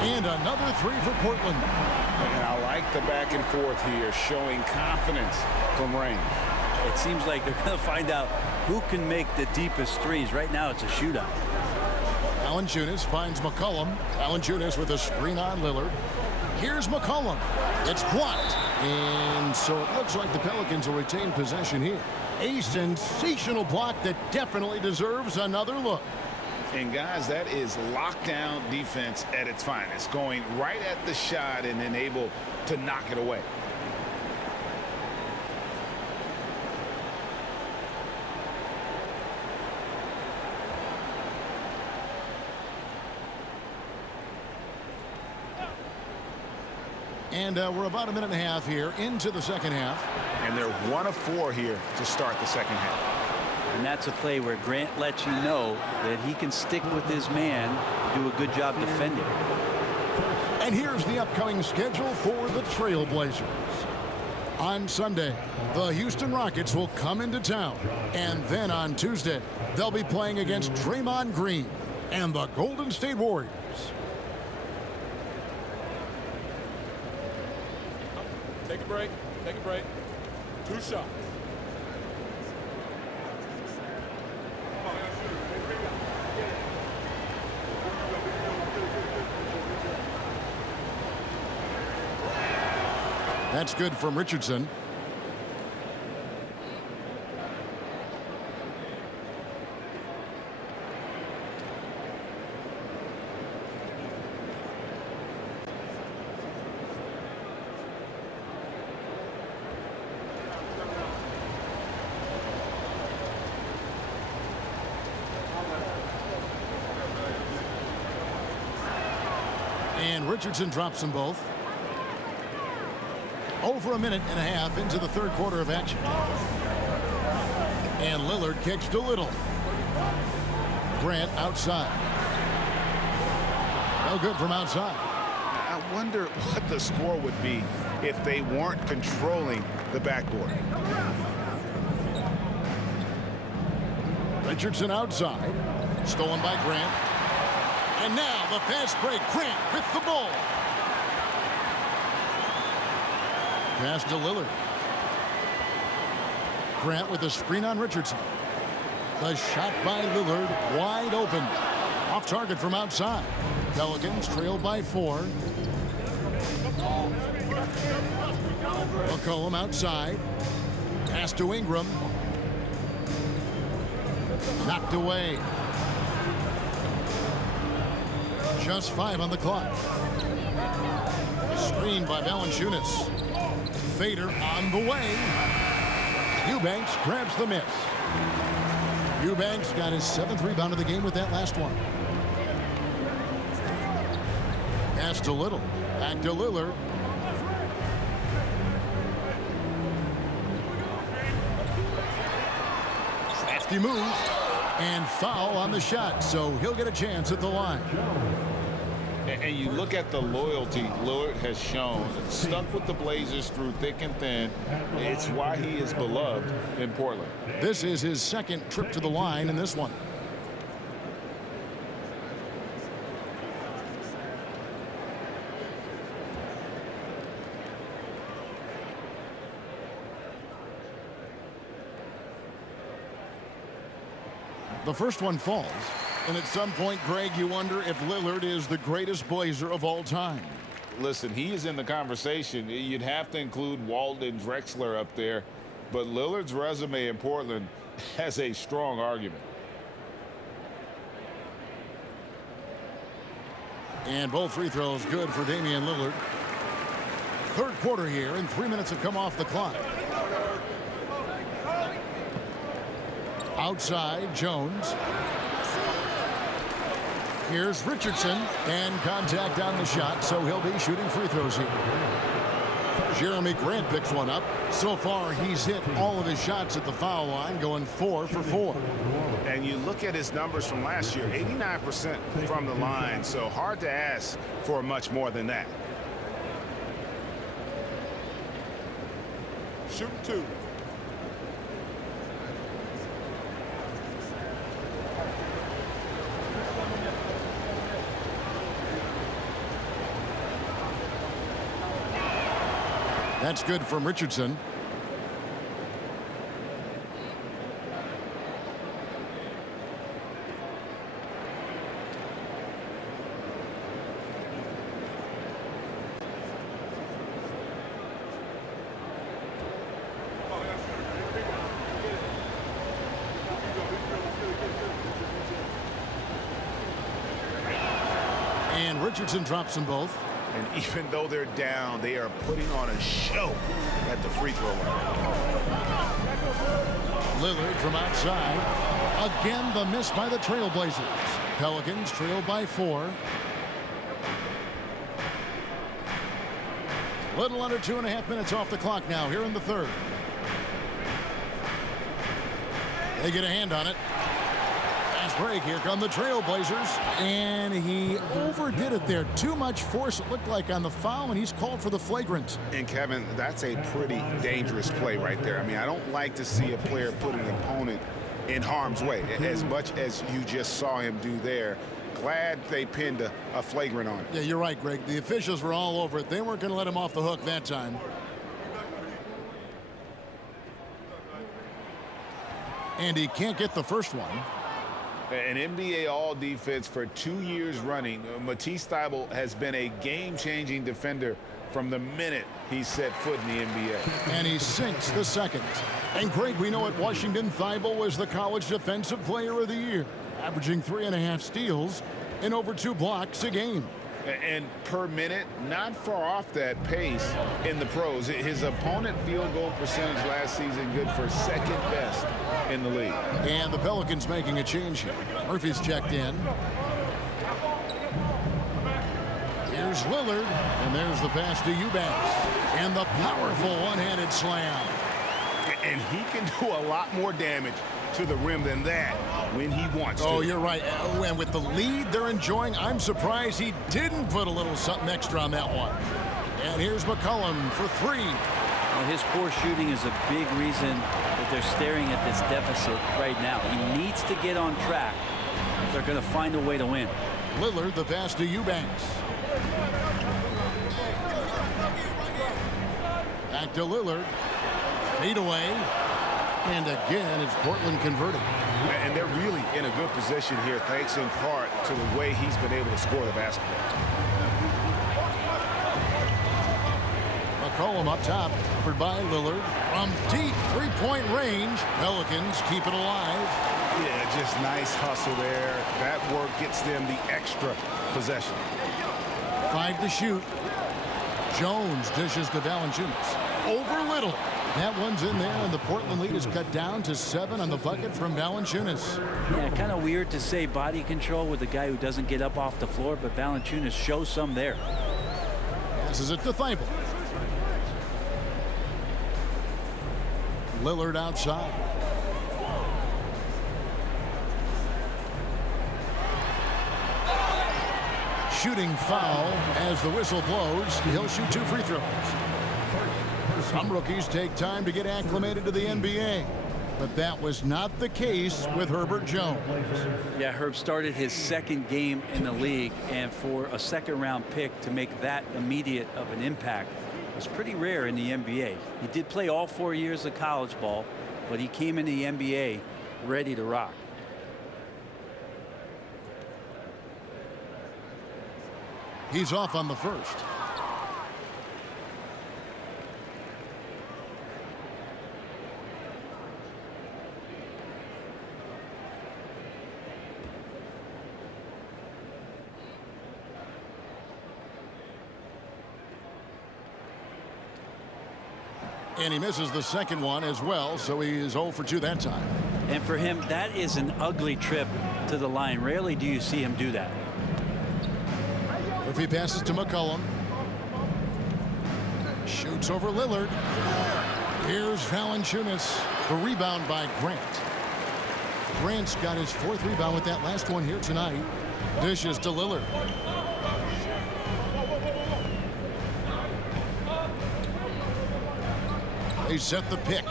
And another three for Portland. And I like the back and forth here, showing confidence from Rain. It seems like they're going to find out who can make the deepest threes. Right now, it's a shootout. Valanciunas finds McCollum. Valanciunas with a screen on Lillard. Here's McCollum. It's blocked. And so it looks like the Pelicans will retain possession here. A sensational block that definitely deserves another look. And guys, that is lockdown defense at its finest, going right at the shot and then able to knock it away. And we're about a minute and a half here into the second half. And they're 1 of 4 here to start the second half. And that's a play where Grant lets you know that he can stick with his man, do a good job defending. And here's the upcoming schedule for the Trailblazers. On Sunday, the Houston Rockets will come into town. And then on Tuesday, they'll be playing against Draymond Green and the Golden State Warriors. Take a break. Take a break. 2 shots. That's good from Richardson. And Richardson drops them both. Over a minute and a half into the third quarter of action. And Lillard kicks to Little. Grant outside. No good from outside. I wonder what the score would be if they weren't controlling the backboard. Richardson outside. Stolen by Grant. And now the fast break. Grant with the ball. Pass to Lillard. Grant with a screen on Richardson. The shot by Lillard wide open. Off target from outside. Pelicans trail by 4. McCollum outside. Pass to Ingram. Knocked away. Just 5 on the clock. Screen by Valanciunas. Fader on the way. Eubanks grabs the miss. Eubanks got his 7th rebound of the game with that last one. Pass to Little. Back to Lillard. Crafty move. And foul on the shot, so he'll get a chance at the line. And you look at the loyalty Lillard has shown, stuck with the Blazers through thick and thin. It's why he is beloved in Portland. This is his 2nd trip to the line in this one. The first one falls. And at some point, Greg, you wonder if Lillard is the greatest Blazer of all time. Listen, he is in the conversation. You'd have to include Walton and Drexler up there. But Lillard's resume in Portland has a strong argument. And both free throws good for Damian Lillard. 3rd quarter here, and 3 minutes have come off the clock. Outside, Jones. Here's Richardson, and contact on the shot, so he'll be shooting free throws here. Jeremy Grant picks one up. So far, he's hit all of his shots at the foul line, going 4 for 4. And you look at his numbers from last year, 89% from the line, so hard to ask for much more than that. Shooting 2. That's good from Richardson. And Richardson drops them both. And even though they're down, they are putting on a show at the free throw line. Lillard from outside. Again, the miss by the Trailblazers. Pelicans trail by 4. Little under 2.5 minutes off the clock now here in the 3rd. They get a hand on it. Fast break. Here come the Trailblazers. And he overdid it there. Too much force, it looked like, on the foul, and he's called for the flagrant. And, Kevin, that's a pretty dangerous play right there. I mean, I don't like to see a player put an opponent in harm's way, as much as you just saw him do there. Glad they pinned a flagrant on him. Yeah, you're right, Greg. The officials were all over it. They weren't going to let him off the hook that time. And he can't get the first one. An NBA All-Defense for 2 years running. Matisse Thybulle has been a game-changing defender from the minute he set foot in the NBA. And he sinks the second. And Greg, we know at Washington, Thybulle was the College Defensive Player of the Year, averaging 3.5 steals and over 2 blocks a game. And per minute, not far off that pace in the pros. His opponent field goal percentage last season good for 2nd best in the league. And the Pelicans making a change here. Murphy's checked in. Here's Lillard, and there's the pass to Eubanks. And the powerful one-handed slam. And he can do a lot more damage to the rim than that when he wants to. Oh, you're right. And with the lead they're enjoying, I'm surprised he didn't put a little something extra on that one. And here's McCollum for 3. Well, his poor shooting is a big reason that they're staring at this deficit right now. He needs to get on track if they're going to find a way to win. Lillard, the pass to Eubanks. Back to Lillard. Fade away. And again, it's Portland converting. And they're really in a good position here, thanks in part to the way he's been able to score the basketball. McCollum up top, covered by Lillard. From deep three-point range, Pelicans keep it alive. Yeah, just nice hustle there. That work gets them the extra possession. 5 to shoot. Jones dishes to Valanciunas. Over Little. That one's in there, and the Portland lead is cut down to 7 on the bucket from Valanciunas. Yeah, kind of weird to say body control with a guy who doesn't get up off the floor, but Valanciunas shows some there. Passes it to Thibault. Lillard outside. Shooting foul as the whistle blows. He'll shoot 2 free throws. Some rookies take time to get acclimated to the NBA, but that was not the case with Herbert Jones. Yeah, Herb started his second game in the league, and for a second-round pick to make that immediate of an impact was pretty rare in the NBA. He did play all 4 years of college ball, but he came in the NBA ready to rock. He's off on the first. And he misses the second one as well, so he is 0 for 2 that time. And for him, that is an ugly trip to the line. Rarely do you see him do that. Murphy passes to McCollum. Shoots over Lillard. Here's Valanciunas. The rebound by Grant. Grant's got his 4th rebound with that last one here tonight. Dishes to Lillard. They set the pick.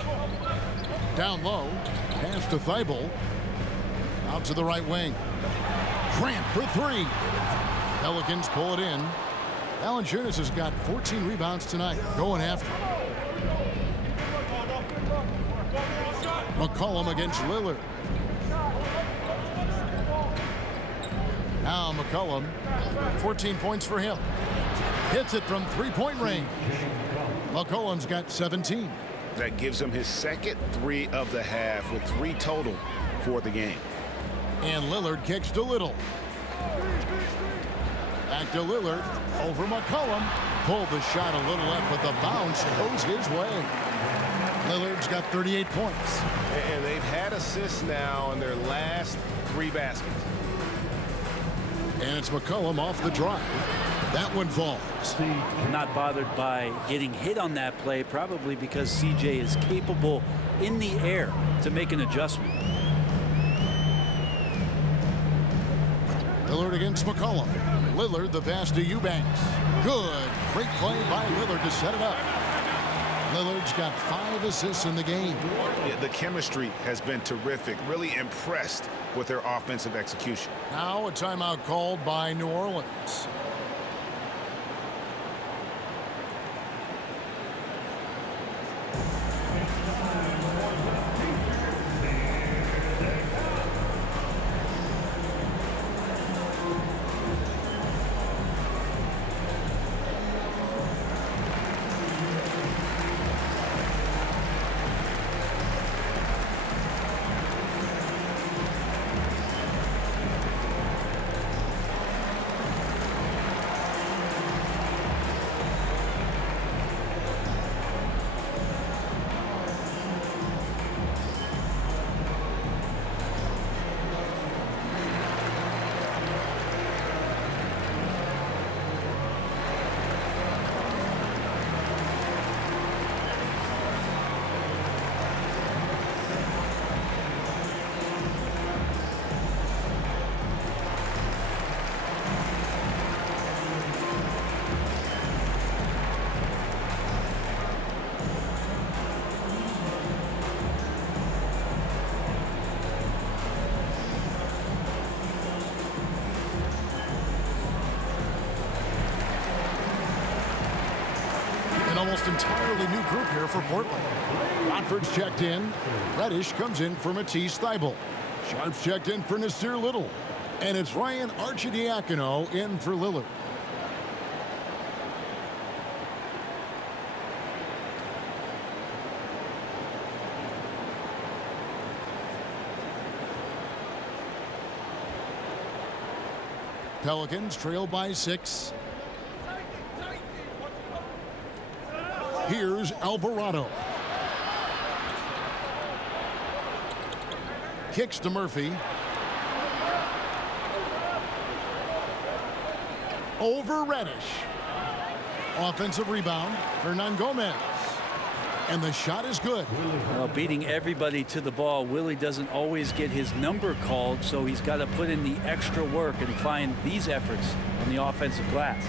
Down low. Pass to Thibault. Out to the right wing. Grant for 3. Pelicans pull it in. Valanciunas has got 14 rebounds tonight. Going after. McCollum against Lillard. Now McCollum. 14 points for him. Hits it from 3-point range. McCollum's got 17. That gives him his second 3 of the half with 3 total for the game. And Lillard kicks to Little. Back to Lillard. Over McCollum. Pulled the shot a little left, but the bounce goes his way. Lillard's got 38 points. And they've had assists now in their last 3 baskets. And it's McCollum off the drive. That one falls. Not bothered by getting hit on that play, probably because CJ is capable in the air to make an adjustment. Lillard against McCollum. Lillard, the pass to Eubanks. Good. Great play by Lillard to set it up. Lillard's got 5 assists in the game. Yeah, the chemistry has been terrific. Really impressed with their offensive execution. Now a timeout called by New Orleans. Almost entirely new group here for Portland. Rodford's checked in. Reddish comes in for Matisse Thybulle. Sharp's checked in for Nasir Little. And it's Ryan Arcidiacono in for Lillard. Pelicans trail by 6. Here's Alvarado. kicks to Murphy. Over Reddish. Offensive rebound, Hernan Gomez. And the shot is good. Well, beating everybody to the ball, Willie doesn't always get his number called, so he's got to put in the extra work and find these efforts on the offensive glass.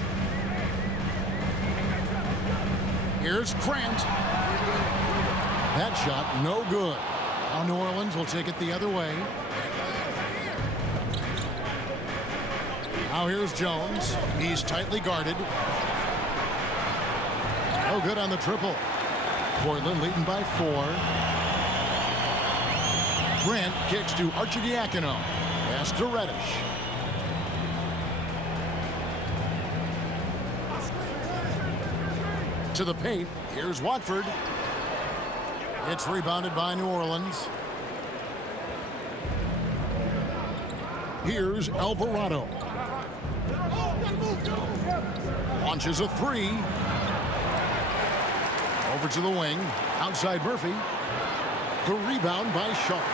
Here's Grant. That shot, no good. Now New Orleans will take it the other way. Now here's Jones. He's tightly guarded. No good on the triple. Portland leading by 4. Grant kicks to Arcidiacono. Pass to Reddish. To the paint. Here's Watford. It's rebounded by New Orleans. Here's Alvarado. Launches a 3. Over to the wing. Outside Murphy. The rebound by Sharp.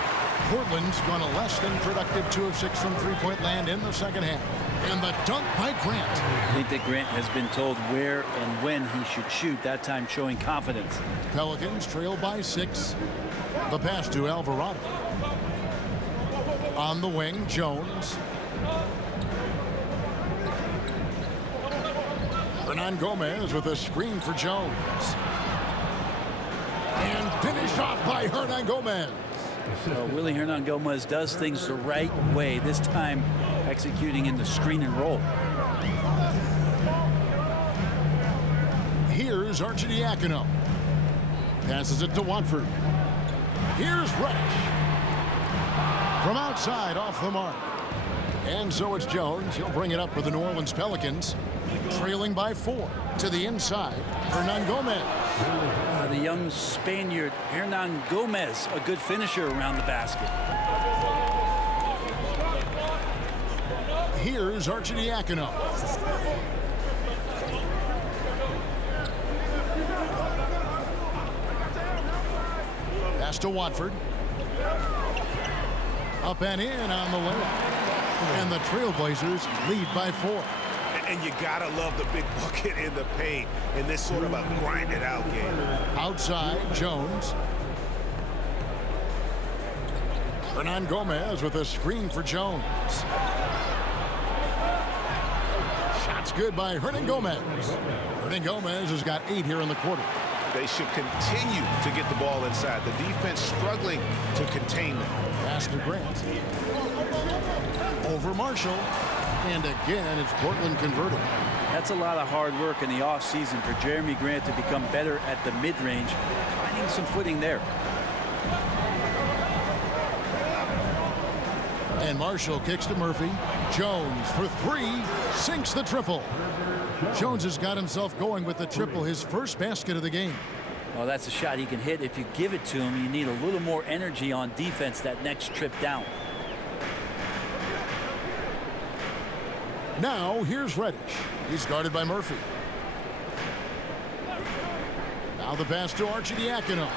Portland's gone a less than productive 2 of 6 from three-point land in the second half. And the dunk by Grant. I think that Grant has been told where and when he should shoot, that time showing confidence. Pelicans trail by 6. The pass to Alvarado. On the wing, Jones. Hernan Gomez with a screen for Jones. And finished off by Hernan Gomez. So Willie Hernan Gomez does things the right way, this time executing in the screen and roll. Here's Arcidiacono. Passes it to Watford. Here's Reddish. From outside, off the mark. And so it's Jones. He'll bring it up for the New Orleans Pelicans. Trailing by 4. To the inside, Hernan Gomez. The young Spaniard, Hernan Gomez, a good finisher around the basket. Here's Arcidiacono. Pass to Watford. Up and in on the layup. And the Trailblazers lead by 4. And you gotta love the big bucket in the paint in this sort of a grinded out game. Outside, Jones. Hernan Gomez with a screen for Jones. Shots good by Hernan Gomez. Hernan Gomez has got 8 here in the quarter. They should continue to get the ball inside. The defense struggling to contain them. Pass to Grant. Over Marshall. And again, it's Portland converted. That's a lot of hard work in the offseason for Jeremy Grant to become better at the mid-range, finding some footing there. And Marshall kicks to Murphy. Jones for 3, sinks the triple. Jones has got himself going with the triple, his first basket of the game. Well, that's a shot he can hit. If you give it to him, you need a little more energy on defense that next trip down. Now, here's Reddish. He's guarded by Murphy. Now the pass to Arcidiacono.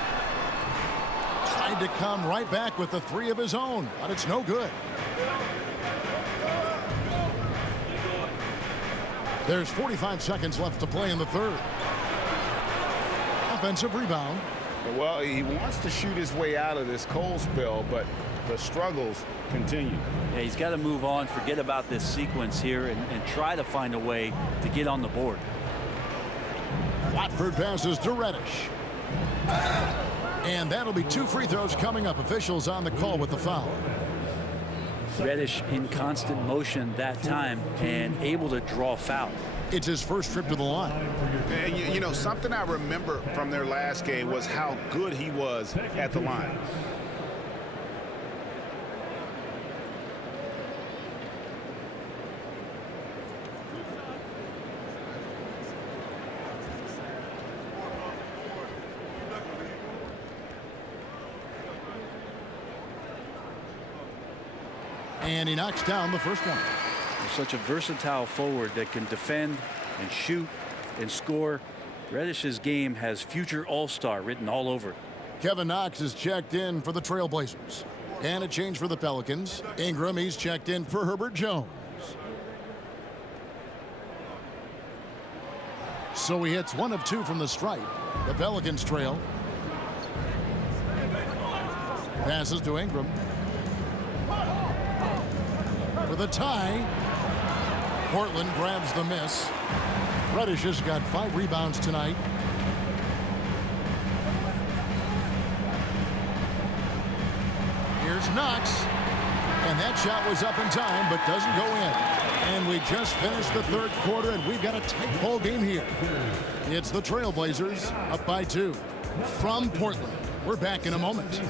Tried to come right back with the 3 of his own, but it's no good. There's 45 seconds left to play in the third. Offensive rebound. Well, he wants to shoot his way out of this cold spell, but the struggles continue. Yeah, he's got to move on, forget about this sequence here, and try to find a way to get on the board. Watford passes to Reddish. And that'll be 2 free throws coming up. Officials on the call with the foul. Reddish in constant motion that time and able to draw foul. It's his first trip to the line. And you know, something I remember from their last game was how good he was at the line. And he knocks down the first one. Such a versatile forward that can defend and shoot and score. Reddish's game has future all-star written all over it. Kevin Knox is checked in for the Trailblazers. And a change for the Pelicans. Ingram, he's checked in for Herbert Jones. So he hits 1 of 2 from the stripe. The Pelicans trail. Passes to Ingram. For the tie. Portland grabs the miss. Reddish has got 5 rebounds tonight. Here's Knox. And that shot was up in time, but doesn't go in. And we just finished the third quarter, and we've got a tight ball game here. It's the Trailblazers up by 2 from Portland. We're back in a moment.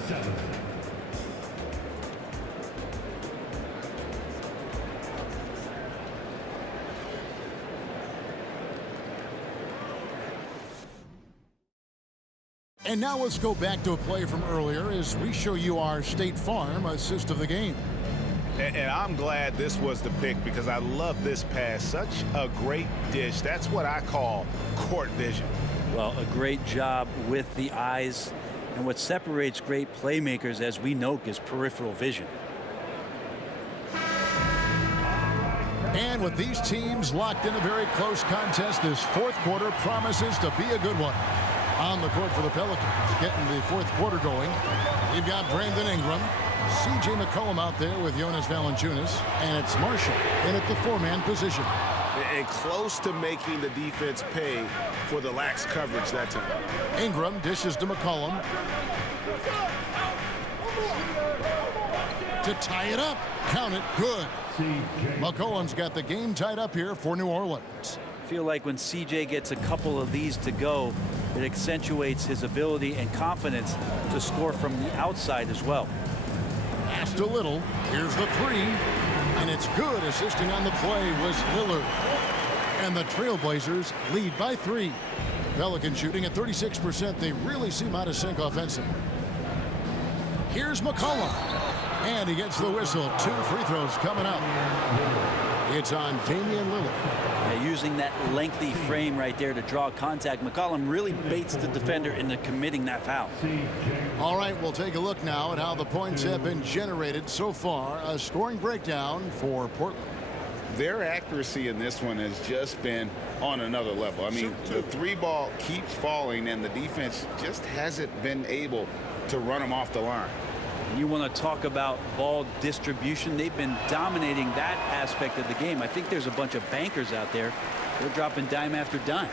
And now let's go back to a play from earlier as we show you our State Farm assist of the game. And I'm glad this was the pick because I love this pass. Such a great dish. That's what I call court vision. Well, a great job with the eyes. And what separates great playmakers, as we know, is peripheral vision. And with these teams locked in a very close contest, this fourth quarter promises to be a good one. On the court for the Pelicans, getting the fourth quarter going. You've got Brandon Ingram, C.J. McCollum out there with Jonas Valanciunas, and it's Marshall in at the 4-man position. And close to making the defense pay for the lax coverage that time. Ingram dishes to McCollum. To tie it up. Count it. Good. McCollum's got the game tied up here for New Orleans. I feel like when CJ gets a couple of these to go, it accentuates his ability and confidence to score from the outside as well. Asked a little. Here's the 3. And it's good. Assisting on the play was Lillard. And the Trailblazers lead by 3. Pelicans shooting at 36%. They really seem out of sync offensively. Here's McCollum. And he gets the whistle. 2 free throws coming up. It's on Damian Lillard. Using that lengthy frame right there to draw contact, McCollum really baits the defender into committing that foul. All right, we'll take a look now at how the points have been generated so far. A scoring breakdown for Portland. Their accuracy in this one has just been on another level. I mean, the 3 ball keeps falling, and the defense just hasn't been able to run them off the line. You want to talk about ball distribution. They've been dominating that aspect of the game. I think there's a bunch of bankers out there. They're dropping dime after dime.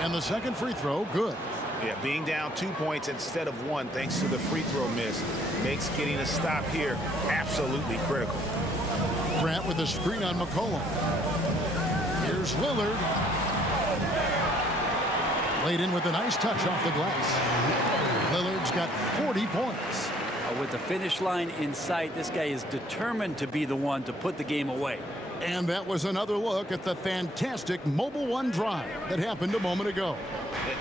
And the second free throw, good. Yeah, being down 2 points instead of 1 thanks to the free throw miss makes getting a stop here absolutely critical. Grant with a screen on McCollum. Here's Lillard. Laid in with a nice touch off the glass. Lillard's got 40 points. With the finish line in sight, this guy is determined to be the one to put the game away. And that was another look at the fantastic Mobile One drive that happened a moment ago.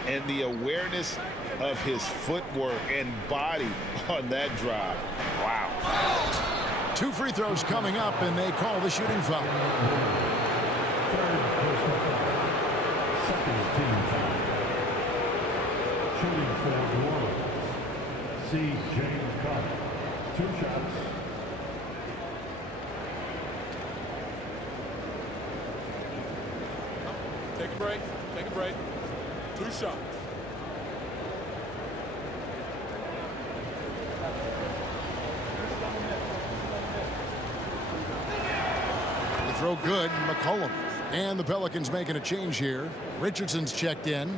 And the awareness of his footwork and body on that drive. Wow. 2 free throws coming up, and they call the shooting foul. Shooting for New Orleans, C.J. McCollum. 2 shots. Take a break. Take a break. 2 shots. The throw good, McCollum. And the Pelicans making a change here. Richardson's checked in.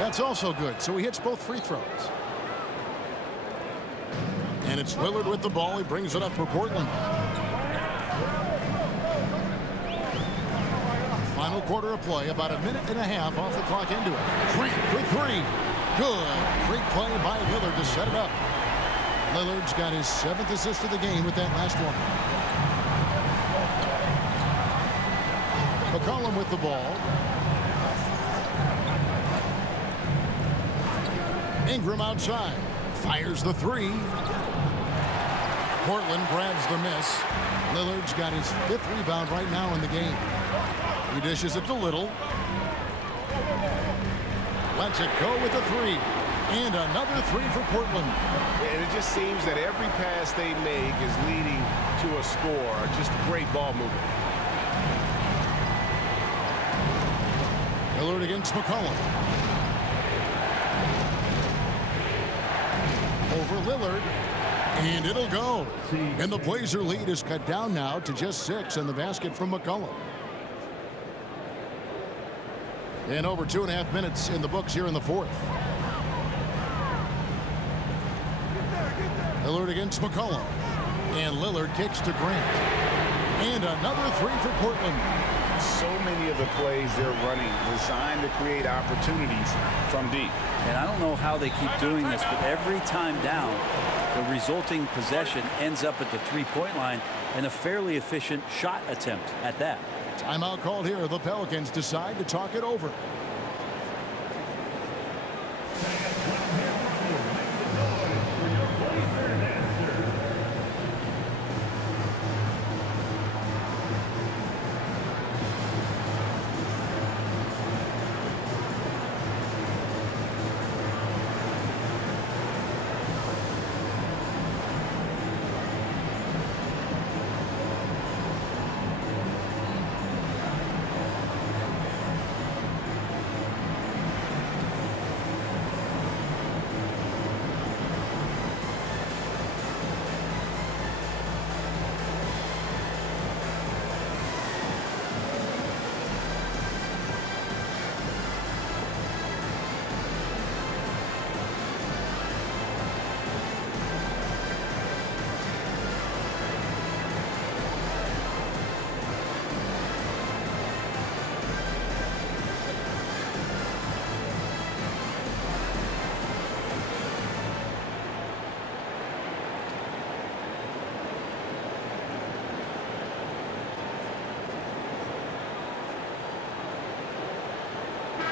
That's also good, so he hits both free throws. And it's Lillard with the ball. He brings it up for Portland. Final quarter of play, about a minute and a half off the clock into it. Grant for 3. Good. Great play by Lillard to set it up. Lillard's got his 7th assist of the game with that last one. McCollum with the ball. Ingram outside. Fires the three. Portland grabs the miss. Lillard's got his 5th rebound right now in the game. He dishes it to Little. Lets it go with a three. And another three for Portland. And it just seems that every pass they make is leading to a score. Just great ball movement. Lillard against McCollum. Over Lillard. And it'll go. And the Blazer lead is cut down now to just 6 in the basket from McCollum. And over 2.5 minutes in the books here in the 4th. Lillard against McCollum. And Lillard kicks to Grant. And another three for Portland. So many of the plays they're running designed to create opportunities from deep. And I don't know how they keep doing this, but every time down, the resulting possession ends up at the three-point line and a fairly efficient shot attempt at that. Timeout called here. The Pelicans decide to talk it over.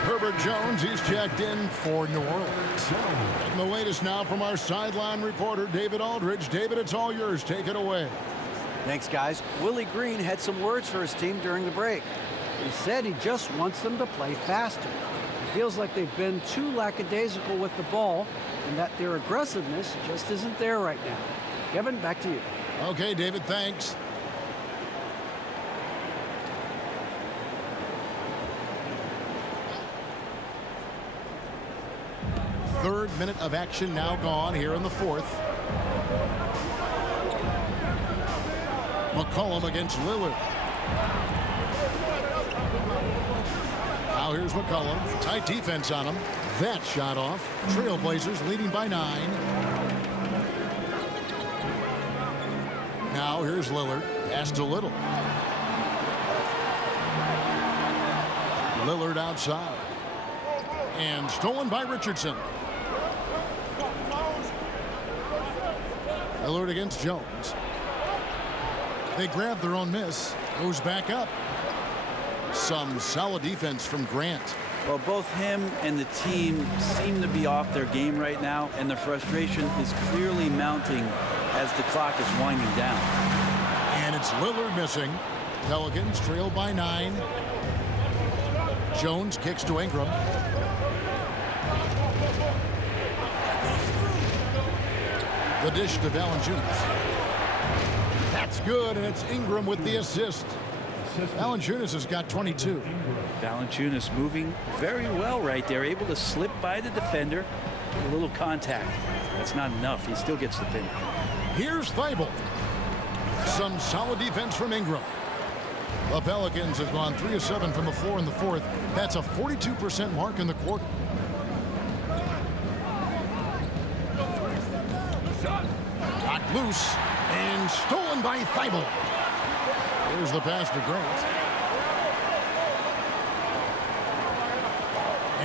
Herbert Jones, he's checked in for New Orleans. And the latest now from our sideline reporter, David Aldridge. David, it's all yours. Take it away. Thanks, guys. Willie Green had some words for his team during the break. He said he just wants them to play faster. He feels like they've been too lackadaisical with the ball and that their aggressiveness just isn't there right now. Kevin, back to you. Okay, David, thanks. Third minute of action now gone here in the 4th. McCollum against Lillard. Now here's McCollum. Tight defense on him. That shot off. Trailblazers leading by 9. Now here's Lillard. Pass to Little. Lillard outside. And stolen by Richardson. Lillard against Jones. They grab their own miss. Goes back up. Some solid defense from Grant. Well, both him and the team seem to be off their game right now, and the frustration is clearly mounting as the clock is winding down. And it's Lillard missing. Pelicans trail by 9. Jones kicks to Ingram. The dish to Valanciunas. That's good, and it's Ingram with the assist. Valanciunas has got 22. Valanciunas moving very well right there, able to slip by the defender. A little contact. That's not enough. He still gets the finish. Here's Thibault. Some solid defense from Ingram. The Pelicans have gone 3 of 7 from the floor in the 4th. That's a 42% mark in the quarter. Got loose and stolen by Thibault. Here's the pass to Grant.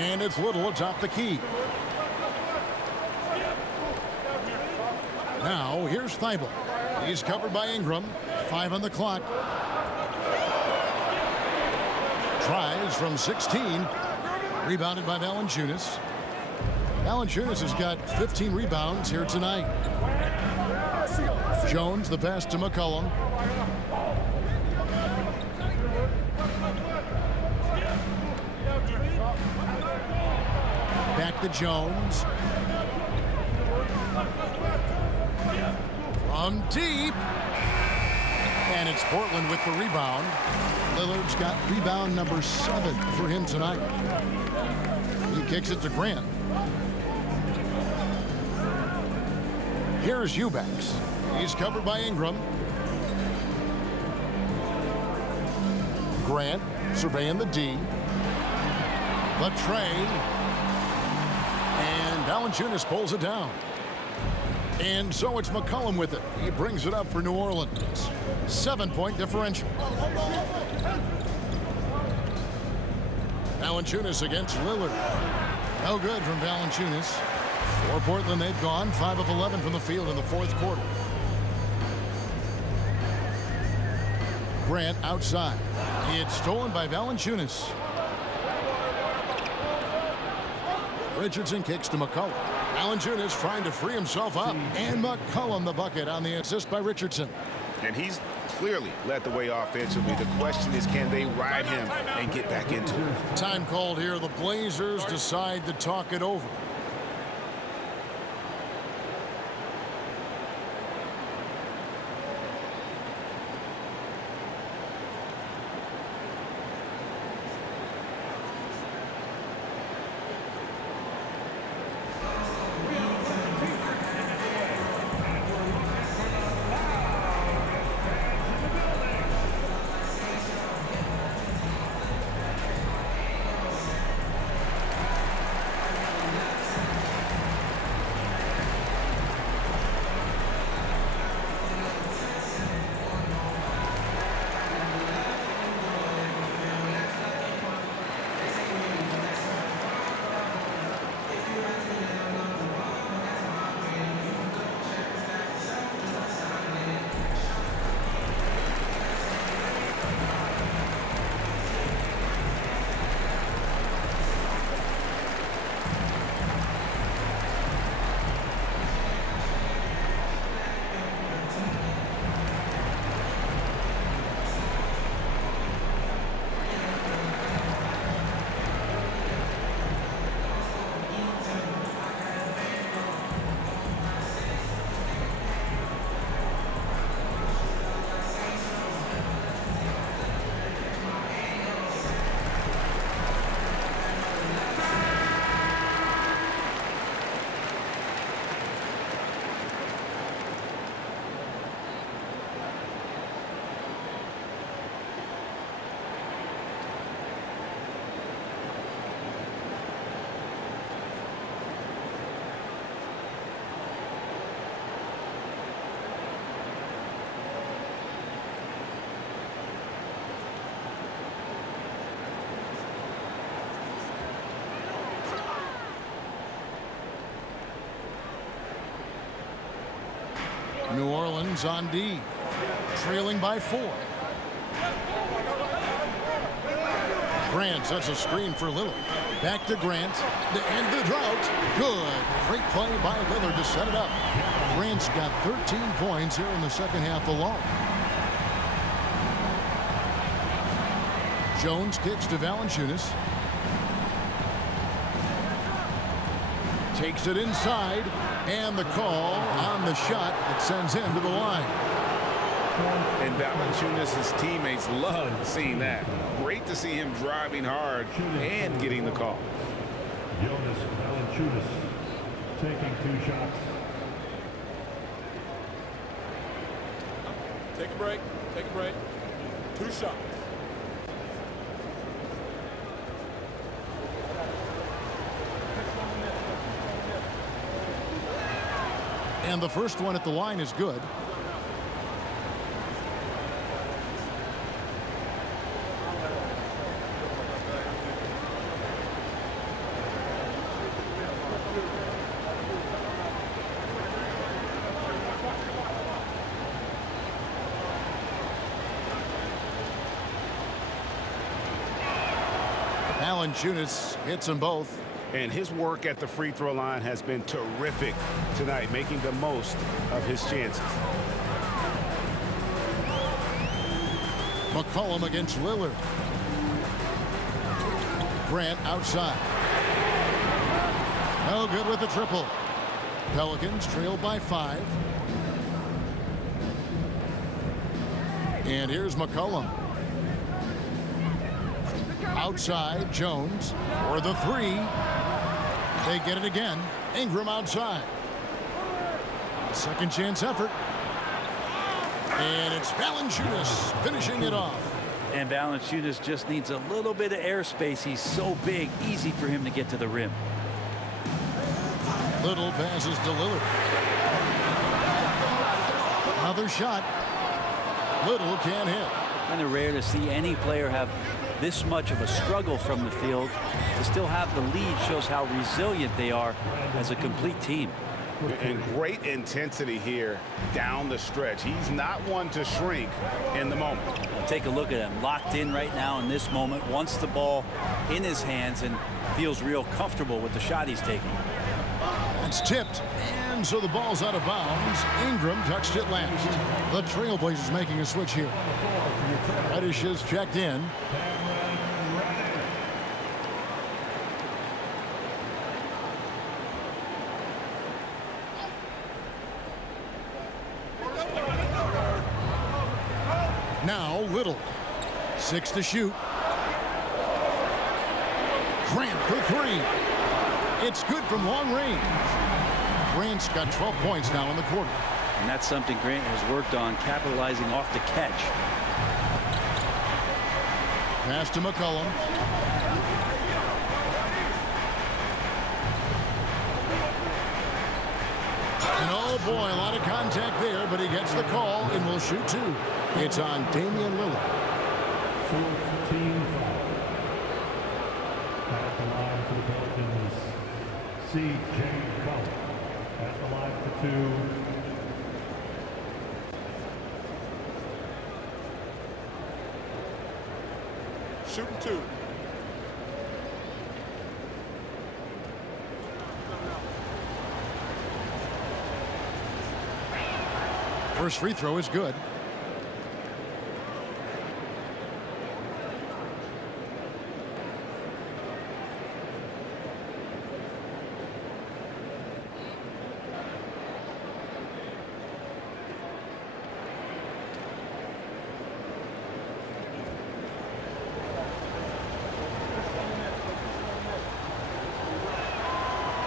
And it's Little atop the key. Now, here's Thibault. He's covered by Ingram. 5 on the clock. Tries from 16. Rebounded by Valanciunas. Valanciunas has got 15 rebounds here tonight. Jones, the pass to McCollum. Back to Jones. From deep. And it's Portland with the rebound. Lillard's got rebound number 7 for him tonight. He kicks it to Grant. Here's Eubanks. He's covered by Ingram. Grant surveying the D. The tray. And Valanciunas pulls it down. And so it's McCollum with it. He brings it up for New Orleans. 7-point differential. Valanciunas against Lillard. No good from Valanciunas. For Portland, they've gone 5 of 11 from the field in the fourth quarter. Grant outside. It's stolen by Valanciunas. Richardson kicks to McCollum. Valanciunas trying to free himself up. And McCollum the bucket on the assist by Richardson. And he's clearly led the way offensively. The question is, can they ride him and get back into it? Time called here. The Blazers decide to talk it over. New Orleans on D, trailing by 4. Grant sets a screen for Lillard. Back to Grant. To end the drought. Good. Great play by Lillard to set it up. Grant's got 13 points here in the second half alone. Jones kicks to Valanciunas. Takes it inside. And the call on the shot that sends him to the line. And Valanciunas' teammates love seeing that. Great to see him driving hard and getting the call. Jonas Valanciunas taking 2 shots. Take a break. Take a break. 2 shots. And the first one at the line is good. Valanciunas hits them both. And his work at the free throw line has been terrific tonight, making the most of his chances. McCollum against Lillard. Grant outside. No good with the triple. Pelicans trail by 5. And here's McCollum. Outside, Jones for the 3. They get it again. Ingram outside. A second chance effort. And it's Valanciunas finishing it off. And Valanciunas just needs a little bit of airspace. He's so big, easy for him to get to the rim. Little passes to Lillard. Another shot. Little can't hit. Kind of rare to see any player have this much of a struggle from the field. To still have the lead shows how resilient they are as a complete team. And great intensity here down the stretch. He's not one to shrink in the moment. Now take a look at him, locked in right now in this moment, wants the ball in his hands and feels real comfortable with the shot he's taking. It's tipped, and so the ball's out of bounds. Ingram touched it last. The Trailblazers making a switch here. Reddish is checked in. Now Little. 6 to shoot. Grant for 3. It's good from long range. Grant's got 12 points now in the quarter. And that's something Grant has worked on, capitalizing off the catch. Pass to McCollum. And oh boy, a lot of contact there, but he gets the call and will shoot 2. It's on Damian Lillard. 4th team foul. At the line for the Pelicans, C.J. McCollum. At the line for 2. Shooting 2. First free throw is good.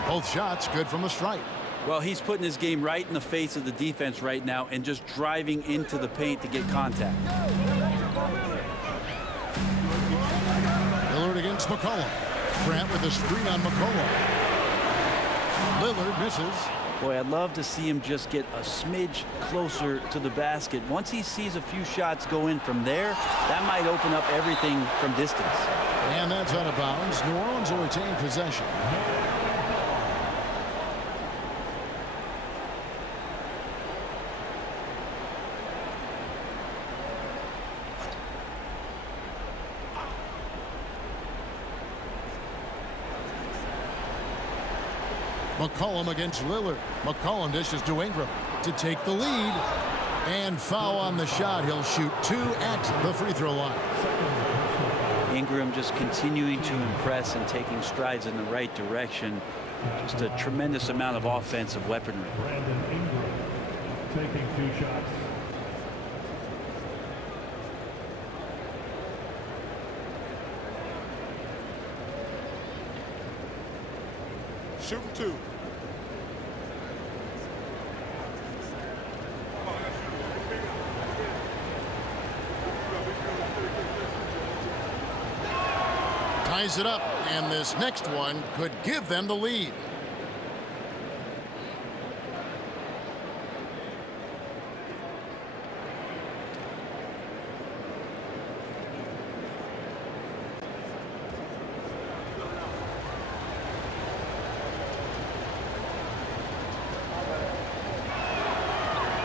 Both shots good from the stripe. Well, he's putting his game right in the face of the defense right now and just driving into the paint to get contact. Lillard against McCollum. Grant with a screen on McCollum. Lillard misses. Boy, I'd love to see him just get a smidge closer to the basket. Once he sees a few shots go in from there, that might open up everything from distance. And that's out of bounds. New Orleans will retain possession. McCollum against Lillard. McCollum dishes to Ingram to take the lead. And foul on the shot. He'll shoot 2 at the free throw line. Ingram just continuing to impress and taking strides in the right direction. Just a tremendous amount of offensive weaponry. Brandon Ingram taking 2 shots. Shooting 2. Ties it up, and this next one could give them the lead.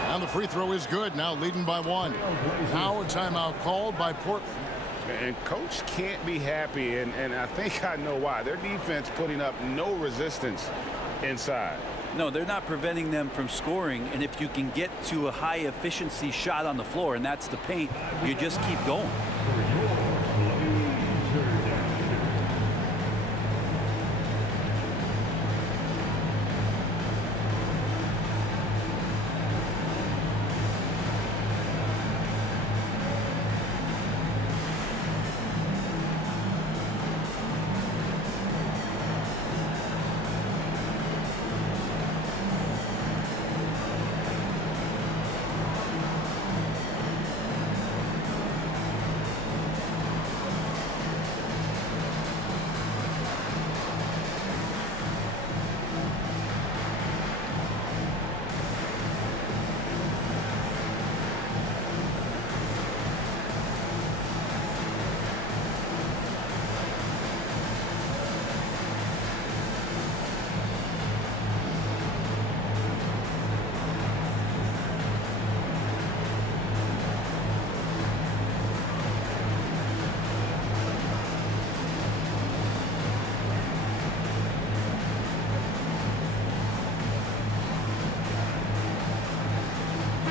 And the free throw is good, now leading by 1. Now a timeout called by Portland. And coach can't be happy, and I think I know why. Their defense putting up no resistance inside. No, they're not preventing them from scoring, and if you can get to a high efficiency shot on the floor, and that's the paint, you just keep going.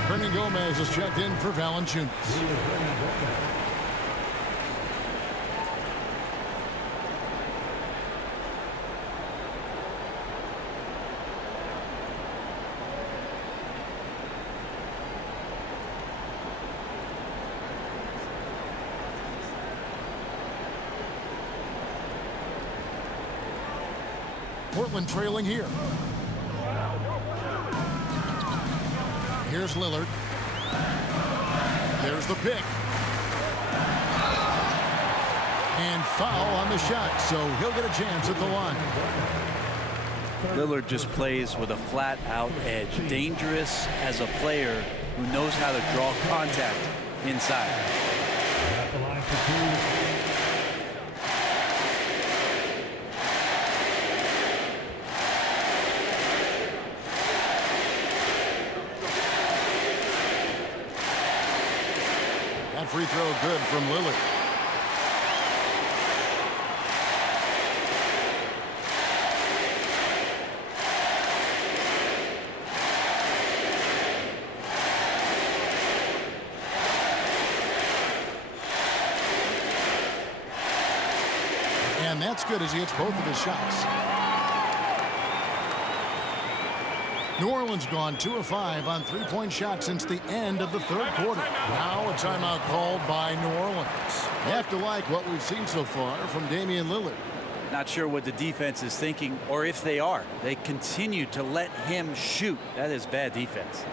Hernan Gomez is checked in for Valanciunas. Portland trailing here. Here's Lillard. There's the pick. And foul on the shot, so he'll get a chance at the line. Lillard just plays with a flat-out edge. Dangerous as a player who knows how to draw contact inside. At the line for two. That free throw good from Lillard. And that's good as he hits both of his shots. New Orleans gone 2 of 5 on three-point shots since the end of the third quarter. Now a timeout called by New Orleans. They have to like what we've seen so far from Damian Lillard. Not sure what the defense is thinking, or if they are. They continue to let him shoot. That is bad defense.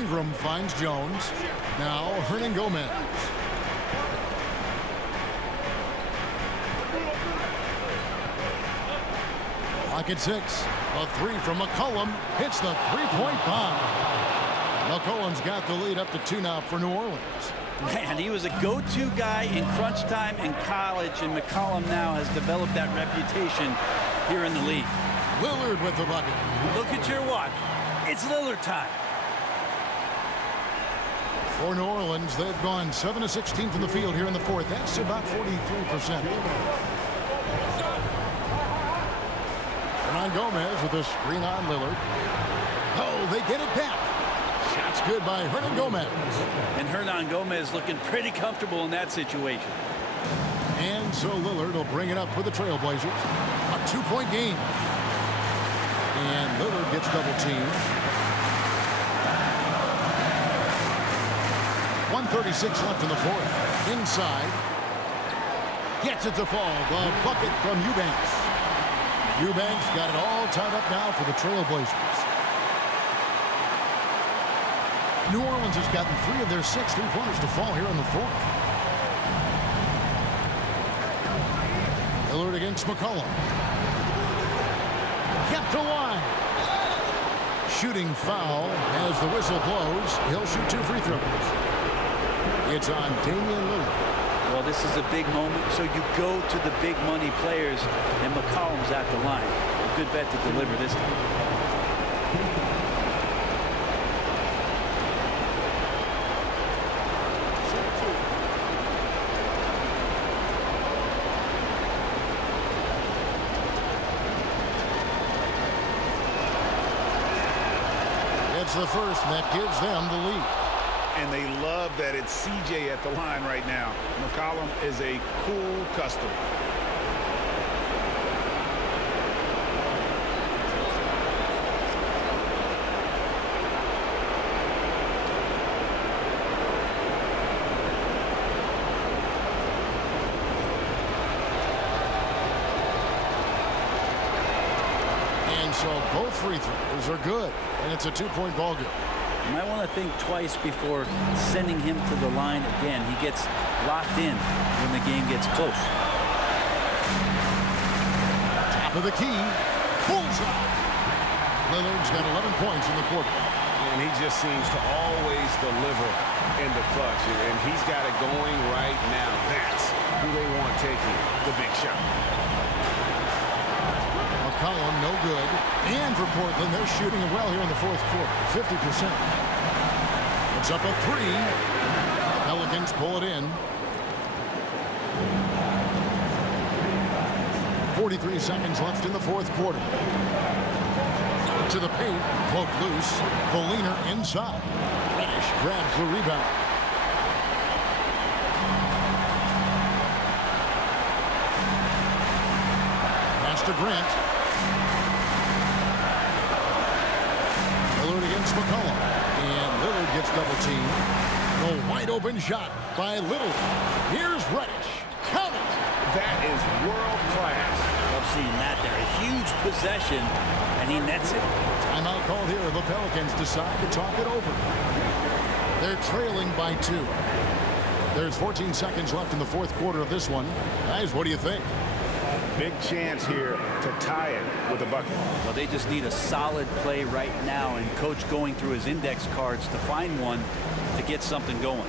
Ingram finds Jones. Now Hernan Gomez. Clock at 6. A three from McCollum hits the three-point bomb. McCollum's got the lead up to 2 now for New Orleans. Man, he was a go-to guy in crunch time in college, and McCollum now has developed that reputation here in the league. Lillard with the bucket. Look at your watch. It's Lillard time. For New Orleans, they've gone 7 of 16 from the field here in the fourth. That's about 43%. Hernan Gomez with a screen on Lillard. Oh, they get it back. Shot's good by Hernan Gomez. And Hernan Gomez looking pretty comfortable in that situation. And so Lillard will bring it up for the Trailblazers. A 2-point game. And Lillard gets double teamed. 1:36 left in the fourth. Inside. Gets it to fall. The bucket from Eubanks. Eubanks got it all tied up now for the Trailblazers. New Orleans has gotten 3 of their 6 3-pointers to fall here in the fourth. Lillard against McCollum. Kept alive. Shooting foul as the whistle blows. He'll shoot 2 free throws. It's on Damian Lillard. Well, this is a big moment, so you go to the big money players, and McCollum's at the line. A good bet to deliver this time. It's the first, and that gives them the lead. And they love that it's CJ at the line right now. McCollum is a cool customer. And so both free throws are good, and it's a 2-point ball game. You might want to think twice before sending him to the line again. He gets locked in when the game gets close. Top of the key. Bullseye. Lillard's got 11 points in the quarter. And he just seems to always deliver in the clutch. And he's got it going right now. That's who they want taking the big shot. McCollum, no good. And for Portland, they're shooting it well here in the fourth quarter. 50%. It's up a 3. Pelicans pull it in. 43 seconds left in the fourth quarter. To the paint, poked loose. The leaner inside. Reddish grabs the rebound. Pass to Grant. Lillard against McCollum. And Lillard gets double teamed. The wide open shot by Lillard. Here's Reddish. Count it. That is world class. Love seeing that there. A huge possession, and he nets it. Timeout called here. The Pelicans decide to talk it over. They're trailing by 2. There's 14 seconds left in the fourth quarter of this one. Guys, what do you think? Big chance here to tie it with a bucket. Well, they just need a solid play right now, and Coach going through his index cards to find one to get something going.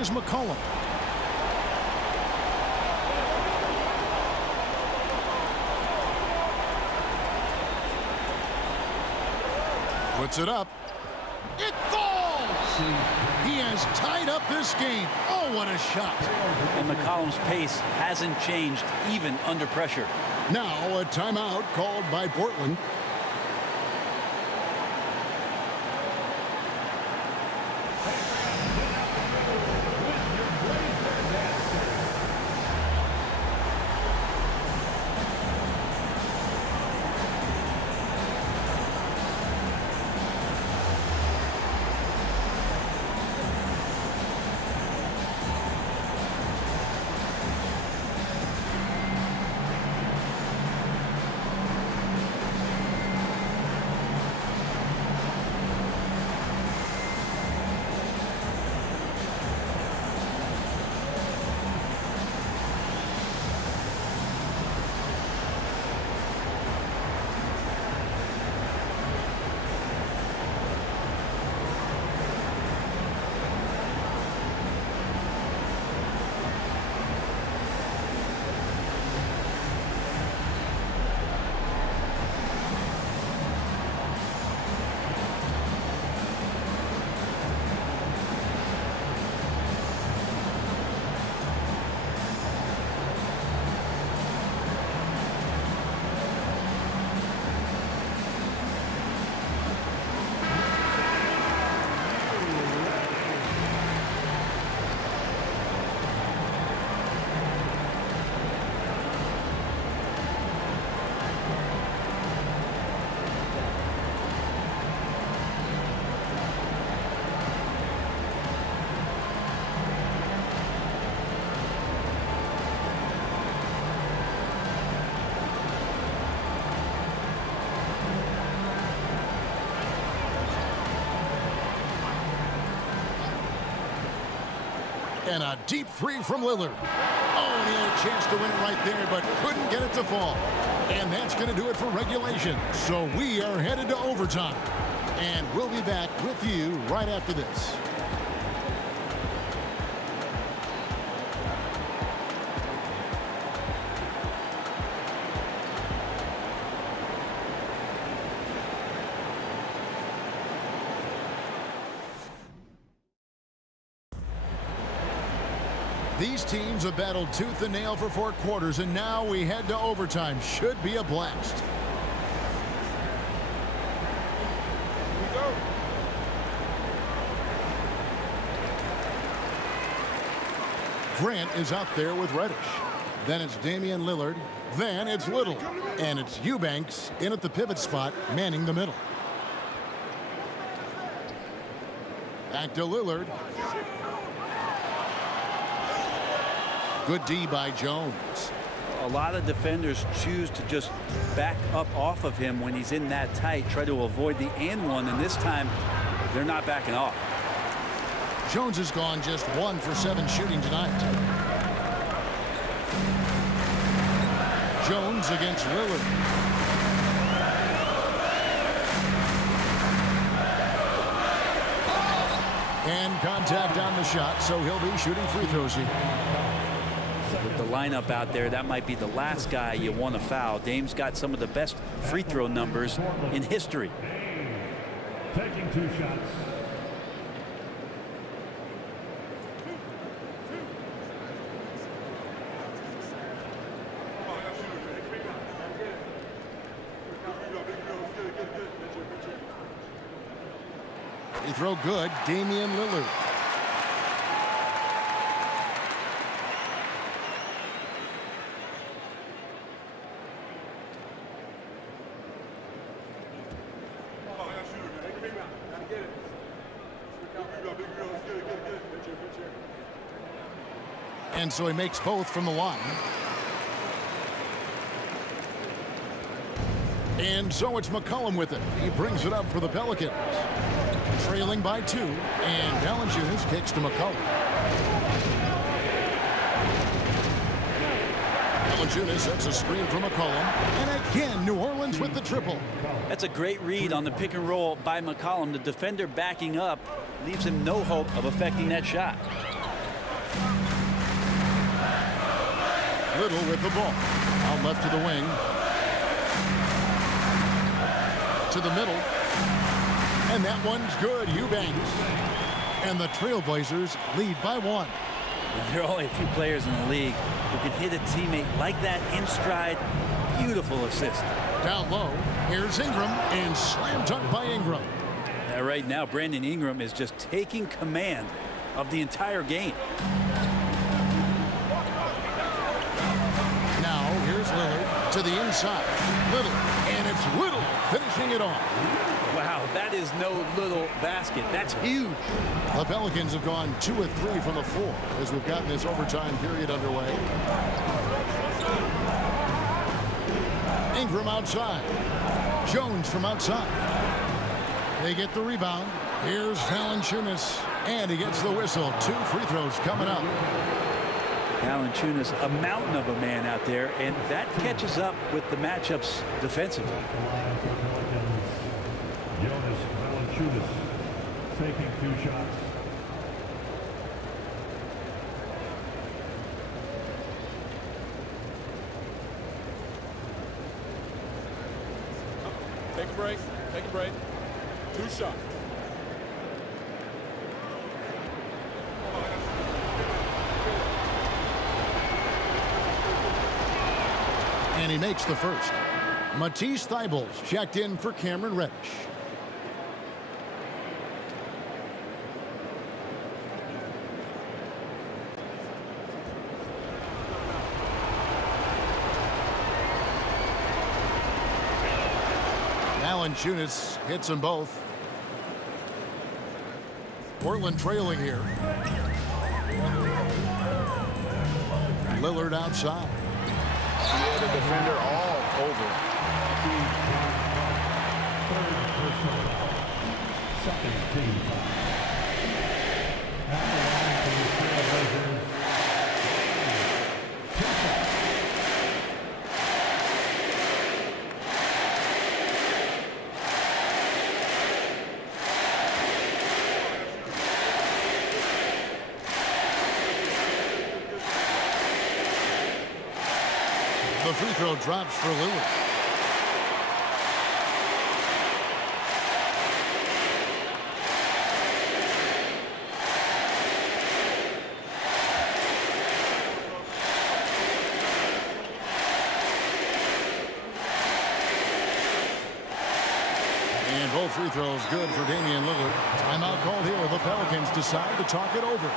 Here's McCollum. Puts it up. It falls! He has tied up this game. Oh, what a shot. And McCollum's pace hasn't changed even under pressure. Now a timeout called by Portland. And a deep three from Lillard. Oh, and he had a chance to win it right there, but couldn't get it to fall. And that's going to do it for regulation. So we are headed to overtime. And we'll be back with you right after this. These teams have battled tooth and nail for 4 quarters, and now we head to overtime. Should be a blast. Here we go. Grant is out there with Reddish. Then it's Damian Lillard. Then it's Little. And it's Eubanks in at the pivot spot, manning the middle. Back to Lillard. Good D by Jones. A lot of defenders choose to just back up off of him when he's in that tight, try to avoid the and one, and this time they're not backing off. Jones has gone just 1 for 7 shooting tonight. Jones against Lillard. And contact on the shot, so he'll be shooting free throws here. With the lineup out there, that might be the last guy you want to foul. Dame's got some of the best free throw numbers in history. Taking 2 shots. Free throw good, Damian Lillard. And so he makes both from the line. And so it's McCollum with it. He brings it up for the Pelicans. Trailing by 2, and Valanciunas kicks to McCollum. Valanciunas sets a screen for McCollum, and again New Orleans with the triple. That's a great read on the pick and roll by McCollum. The defender backing up leaves him no hope of affecting that shot. Little with the ball. Out left to the wing. To the middle. And that one's good. Eubanks. And the Trailblazers lead by 1. There are only a few players in the league who can hit a teammate like that in stride. Beautiful assist. Down low, here's Ingram, and slam dunk by Ingram. Right now, Brandon Ingram is just taking command of the entire game. Now, here's Lillard to the inside. Little, and it's Little finishing it off. Wow, that is no little basket. That's huge. The Pelicans have gone 2 of 3 from the floor as we've gotten this overtime period underway. Ingram outside. Jones from outside. They get the rebound. Here's Valanciunas, and he gets the whistle. 2 free throws coming up. Valanciunas, a mountain of a man out there, and that catches up with the matchups defensively. Valanciunas taking 2 shots. Take a break. Take a break. 2 shots. And he makes the first. Matisse Thybulle's checked in for Cameron Reddish. Valanciunas hits them both. Portland trailing here. Lillard outside. He had a defender all over. Second team foul. At the line for the Trailblazers. The free throw drops for Lillard. And both free throws good for Damian Lillard. Timeout called here. The Pelicans decide to talk it over.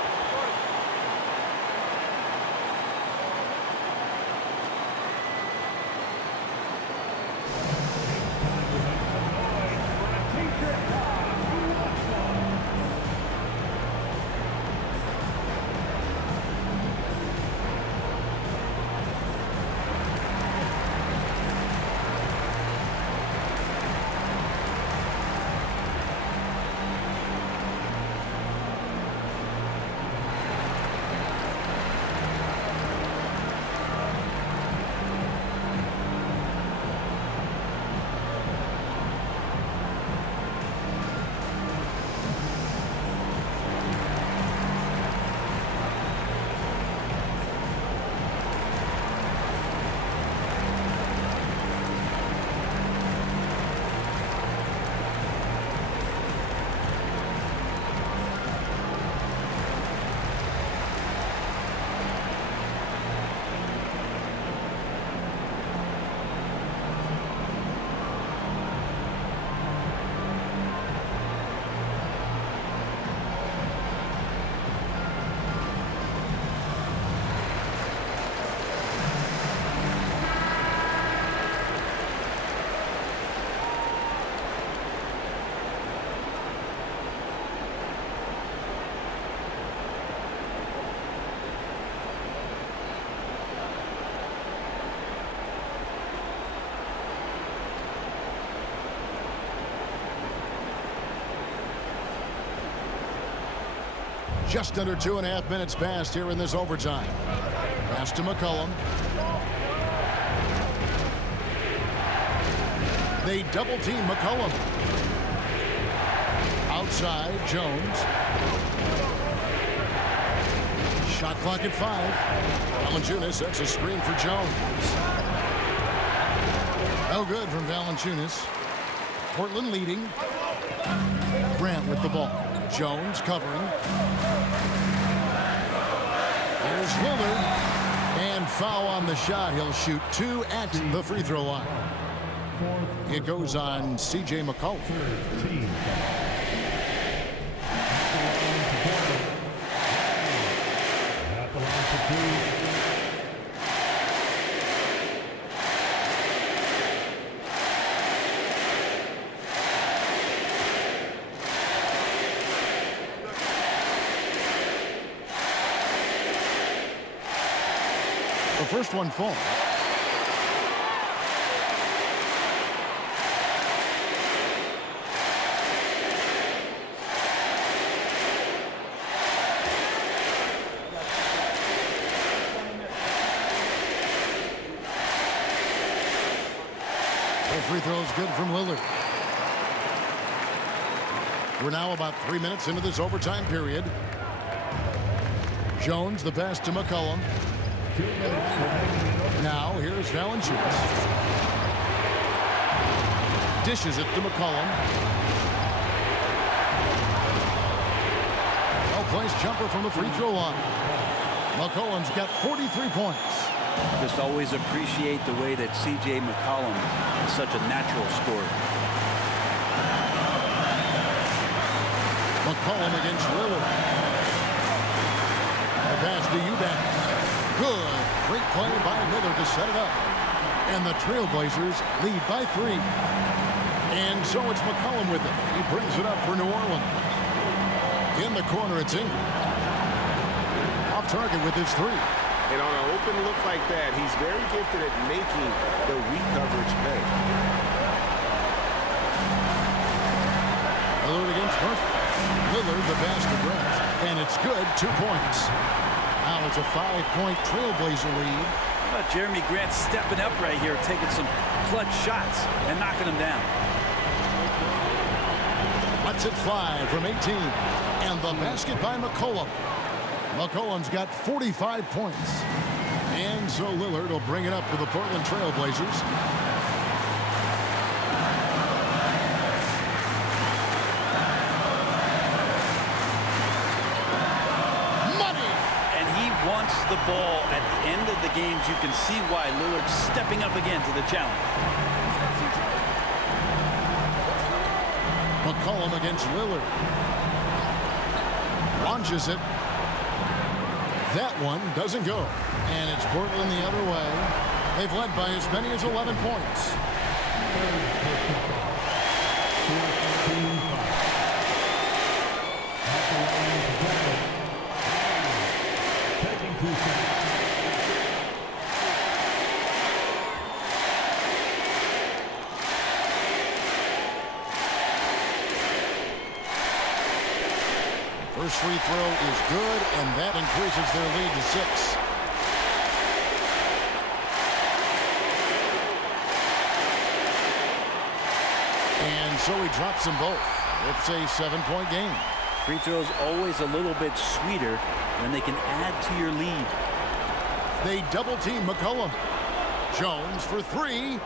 Just under 2.5 minutes passed here in this overtime. Pass to McCollum. They double team McCollum. Outside, Jones. Shot clock at 5. Valanciunas sets a screen for Jones. No good from Valanciunas. Portland leading. Grant with the ball. Jones covering. Here's Lillard. And foul on the shot. He'll shoot 2 at the free throw line. It goes on C.J. McCollum. The first one falls. The free throw is good from Lillard. We're now about 3 minutes into this overtime period. Jones, the pass to McCollum. Now here's Valanciunas. Dishes it to McCollum. Well-placed jumper from the free throw line. McCollum's got 43 points. Just always appreciate the way that C.J. McCollum is such a natural scorer. McCollum against Lillard. The pass to Eubanks. Good. Great play by Lillard to set it up. And the Trailblazers lead by 3. And so it's McCollum with it. He brings it up for New Orleans. In the corner, it's Ingram. Off target with his 3. And on an open look like that, he's very gifted at making the weak coverage pay. Lillard against Murphy. Lillard the pass to Grant. And it's good. 2 points. Now it's a 5-point Trailblazer lead. How about Jeremy Grant stepping up right here, taking some clutch shots and knocking them down. Lets it fly from 18. And the basket by McCollum. McCollum's got 45 points. And so Lillard will bring it up for the Portland Trailblazers. Wants the ball at the end of the games. You can see why Lillard's stepping up again to the challenge. McCollum against Lillard. Launches it. That one doesn't go. And it's Portland the other way. They've led by as many as 11 points. First free throw is good, and that increases their lead to 6. And so he drops them both. It's a 7-point game. Free throws always a little bit sweeter when they can add to your lead. They double team McCollum. Jones for 3.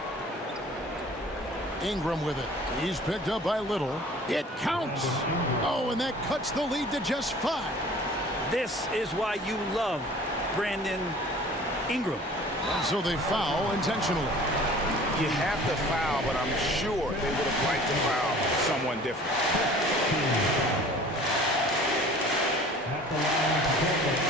Ingram with it. He's picked up by Little. It counts. Oh, and that cuts the lead to just 5. This is why you love Brandon Ingram. And so they foul intentionally. You have to foul, but I'm sure they would have liked to foul someone different. At the line to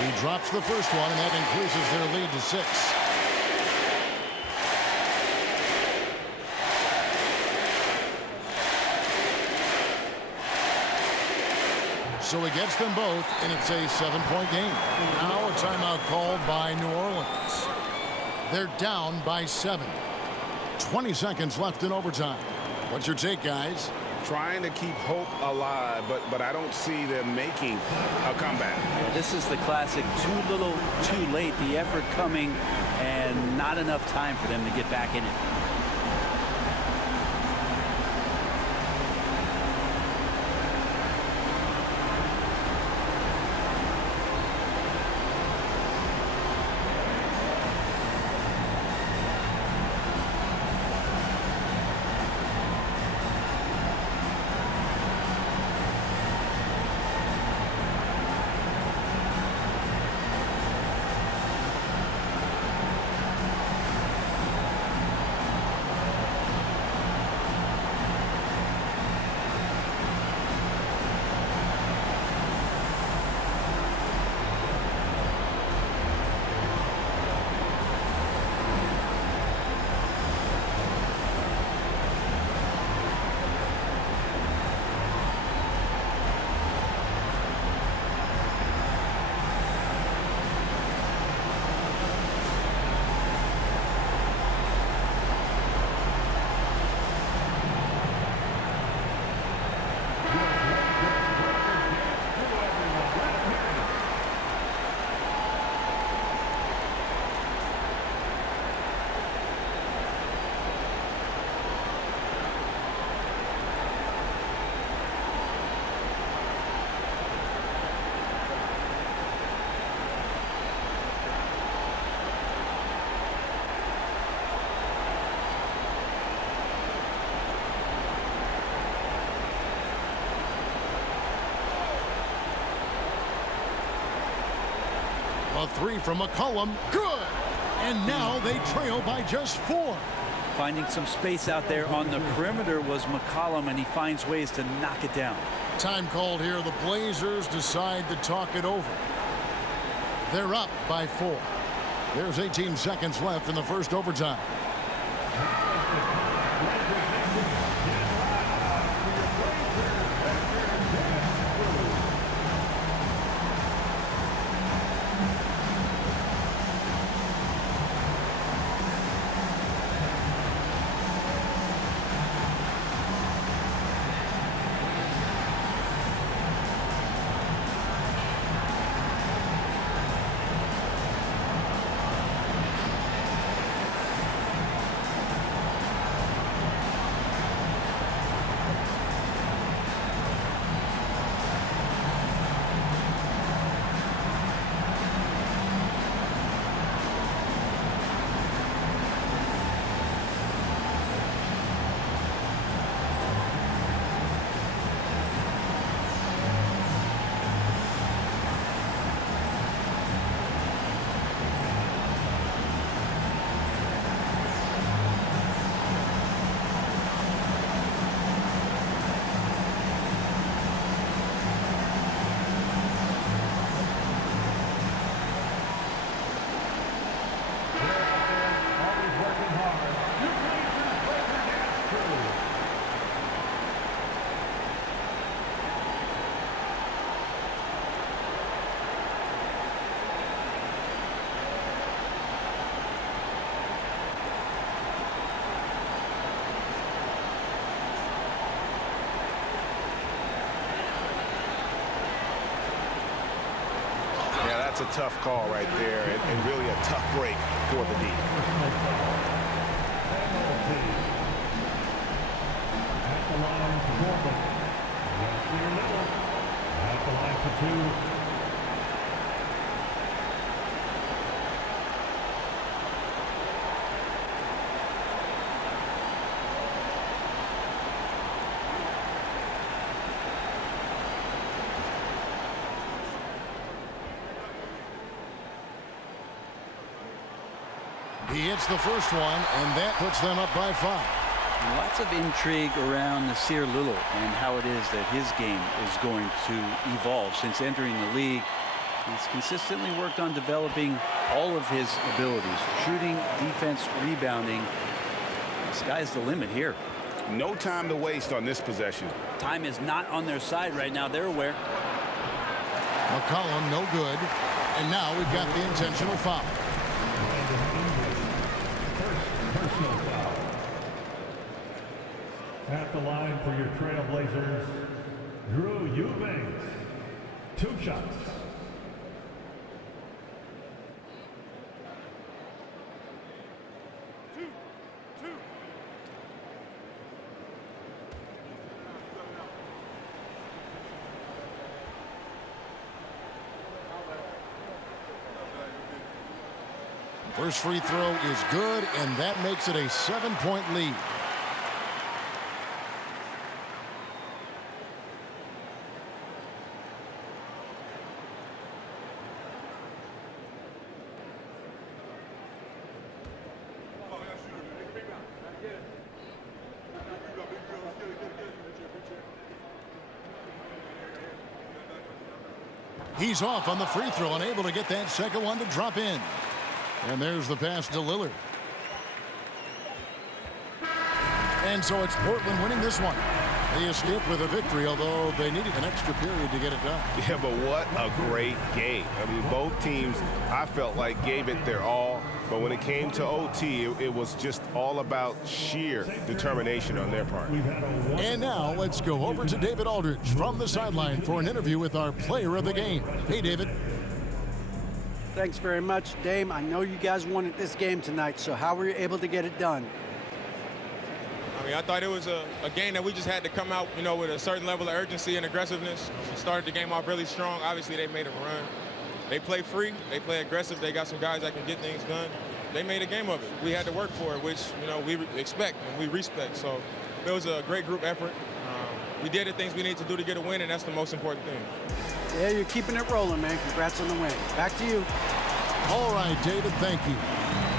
He drops the first one, and that increases their lead to 6. So he gets them both, and it's a 7-point game. Now a timeout called by New Orleans. They're down by 7. 20 seconds left in overtime. What's your take, guys? trying to keep hope alive, but I don't see them making a comeback. Yeah, this is the classic too little, too late. The effort coming and not enough time for them to get back in it. A three from McCollum. Good. And now they trail by just 4. Finding some space out there on the perimeter was McCollum, and he finds ways to knock it down. Time called here. The Blazers decide to talk it over. They're up by 4. There's 18 seconds left in the first overtime. That's a tough call right there, and really a tough break for the D. At the line for Norfolk. At the line for 2. He hits the first one, and that puts them up by 5. Lots of intrigue around Nasir Little and how it is that his game is going to evolve. Since entering the league, he's consistently worked on developing all of his abilities. Shooting, defense, rebounding. The sky's the limit here. No time to waste on this possession. Time is not on their side right now. They're aware. McCollum, no good. And now we've got the intentional foul. Personal foul. At the line for your Trailblazers, Drew Eubanks. 2 shots. First free throw is good, and that makes it a 7-point lead. He's off on the free throw, unable to get that second one to drop in. And there's the pass to Lillard. And so it's Portland winning this one. They escaped with a victory, although they needed an extra period to get it done. Yeah, but what a great game. I mean, both teams, I felt like, gave it their all. But when it came to OT, it was just all about sheer determination on their part. And now let's go over to David Aldridge from the sideline for an interview with our player of the game. Hey, David. Thanks very much, Dame. I know you guys wanted this game tonight, so how were you able to get it done? I mean, I thought it was a game that we just had to come out, you know, with a certain level of urgency and aggressiveness. We started the game off really strong. Obviously, they made a run. They play free. They play aggressive. They got some guys that can get things done. They made a game of it. We had to work for it, which, you know, we expect and we respect. So it was a great group effort. We did the things we need to do to get a win, and that's the most important thing. Yeah, you're keeping it rolling, man. Congrats on the win. Back to you. All right, David, thank you.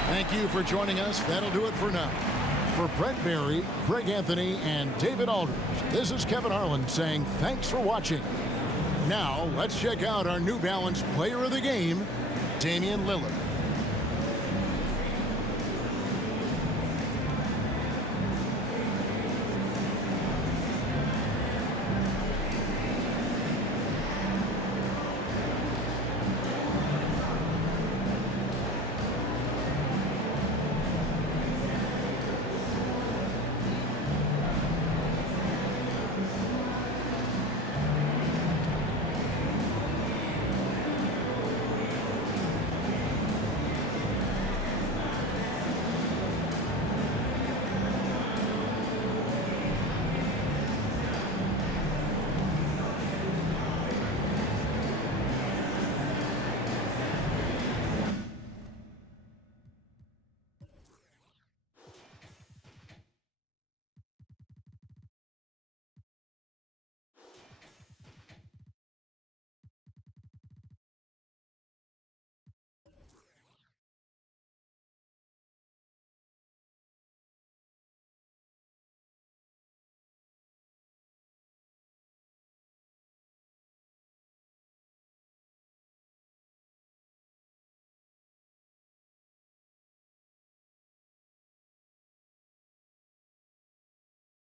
Thank you for joining us. That'll do it for now. For Brent Barry, Greg Anthony, and David Aldridge, this is Kevin Harlan saying thanks for watching. Now, let's check out our New Balance player of the game, Damian Lillard.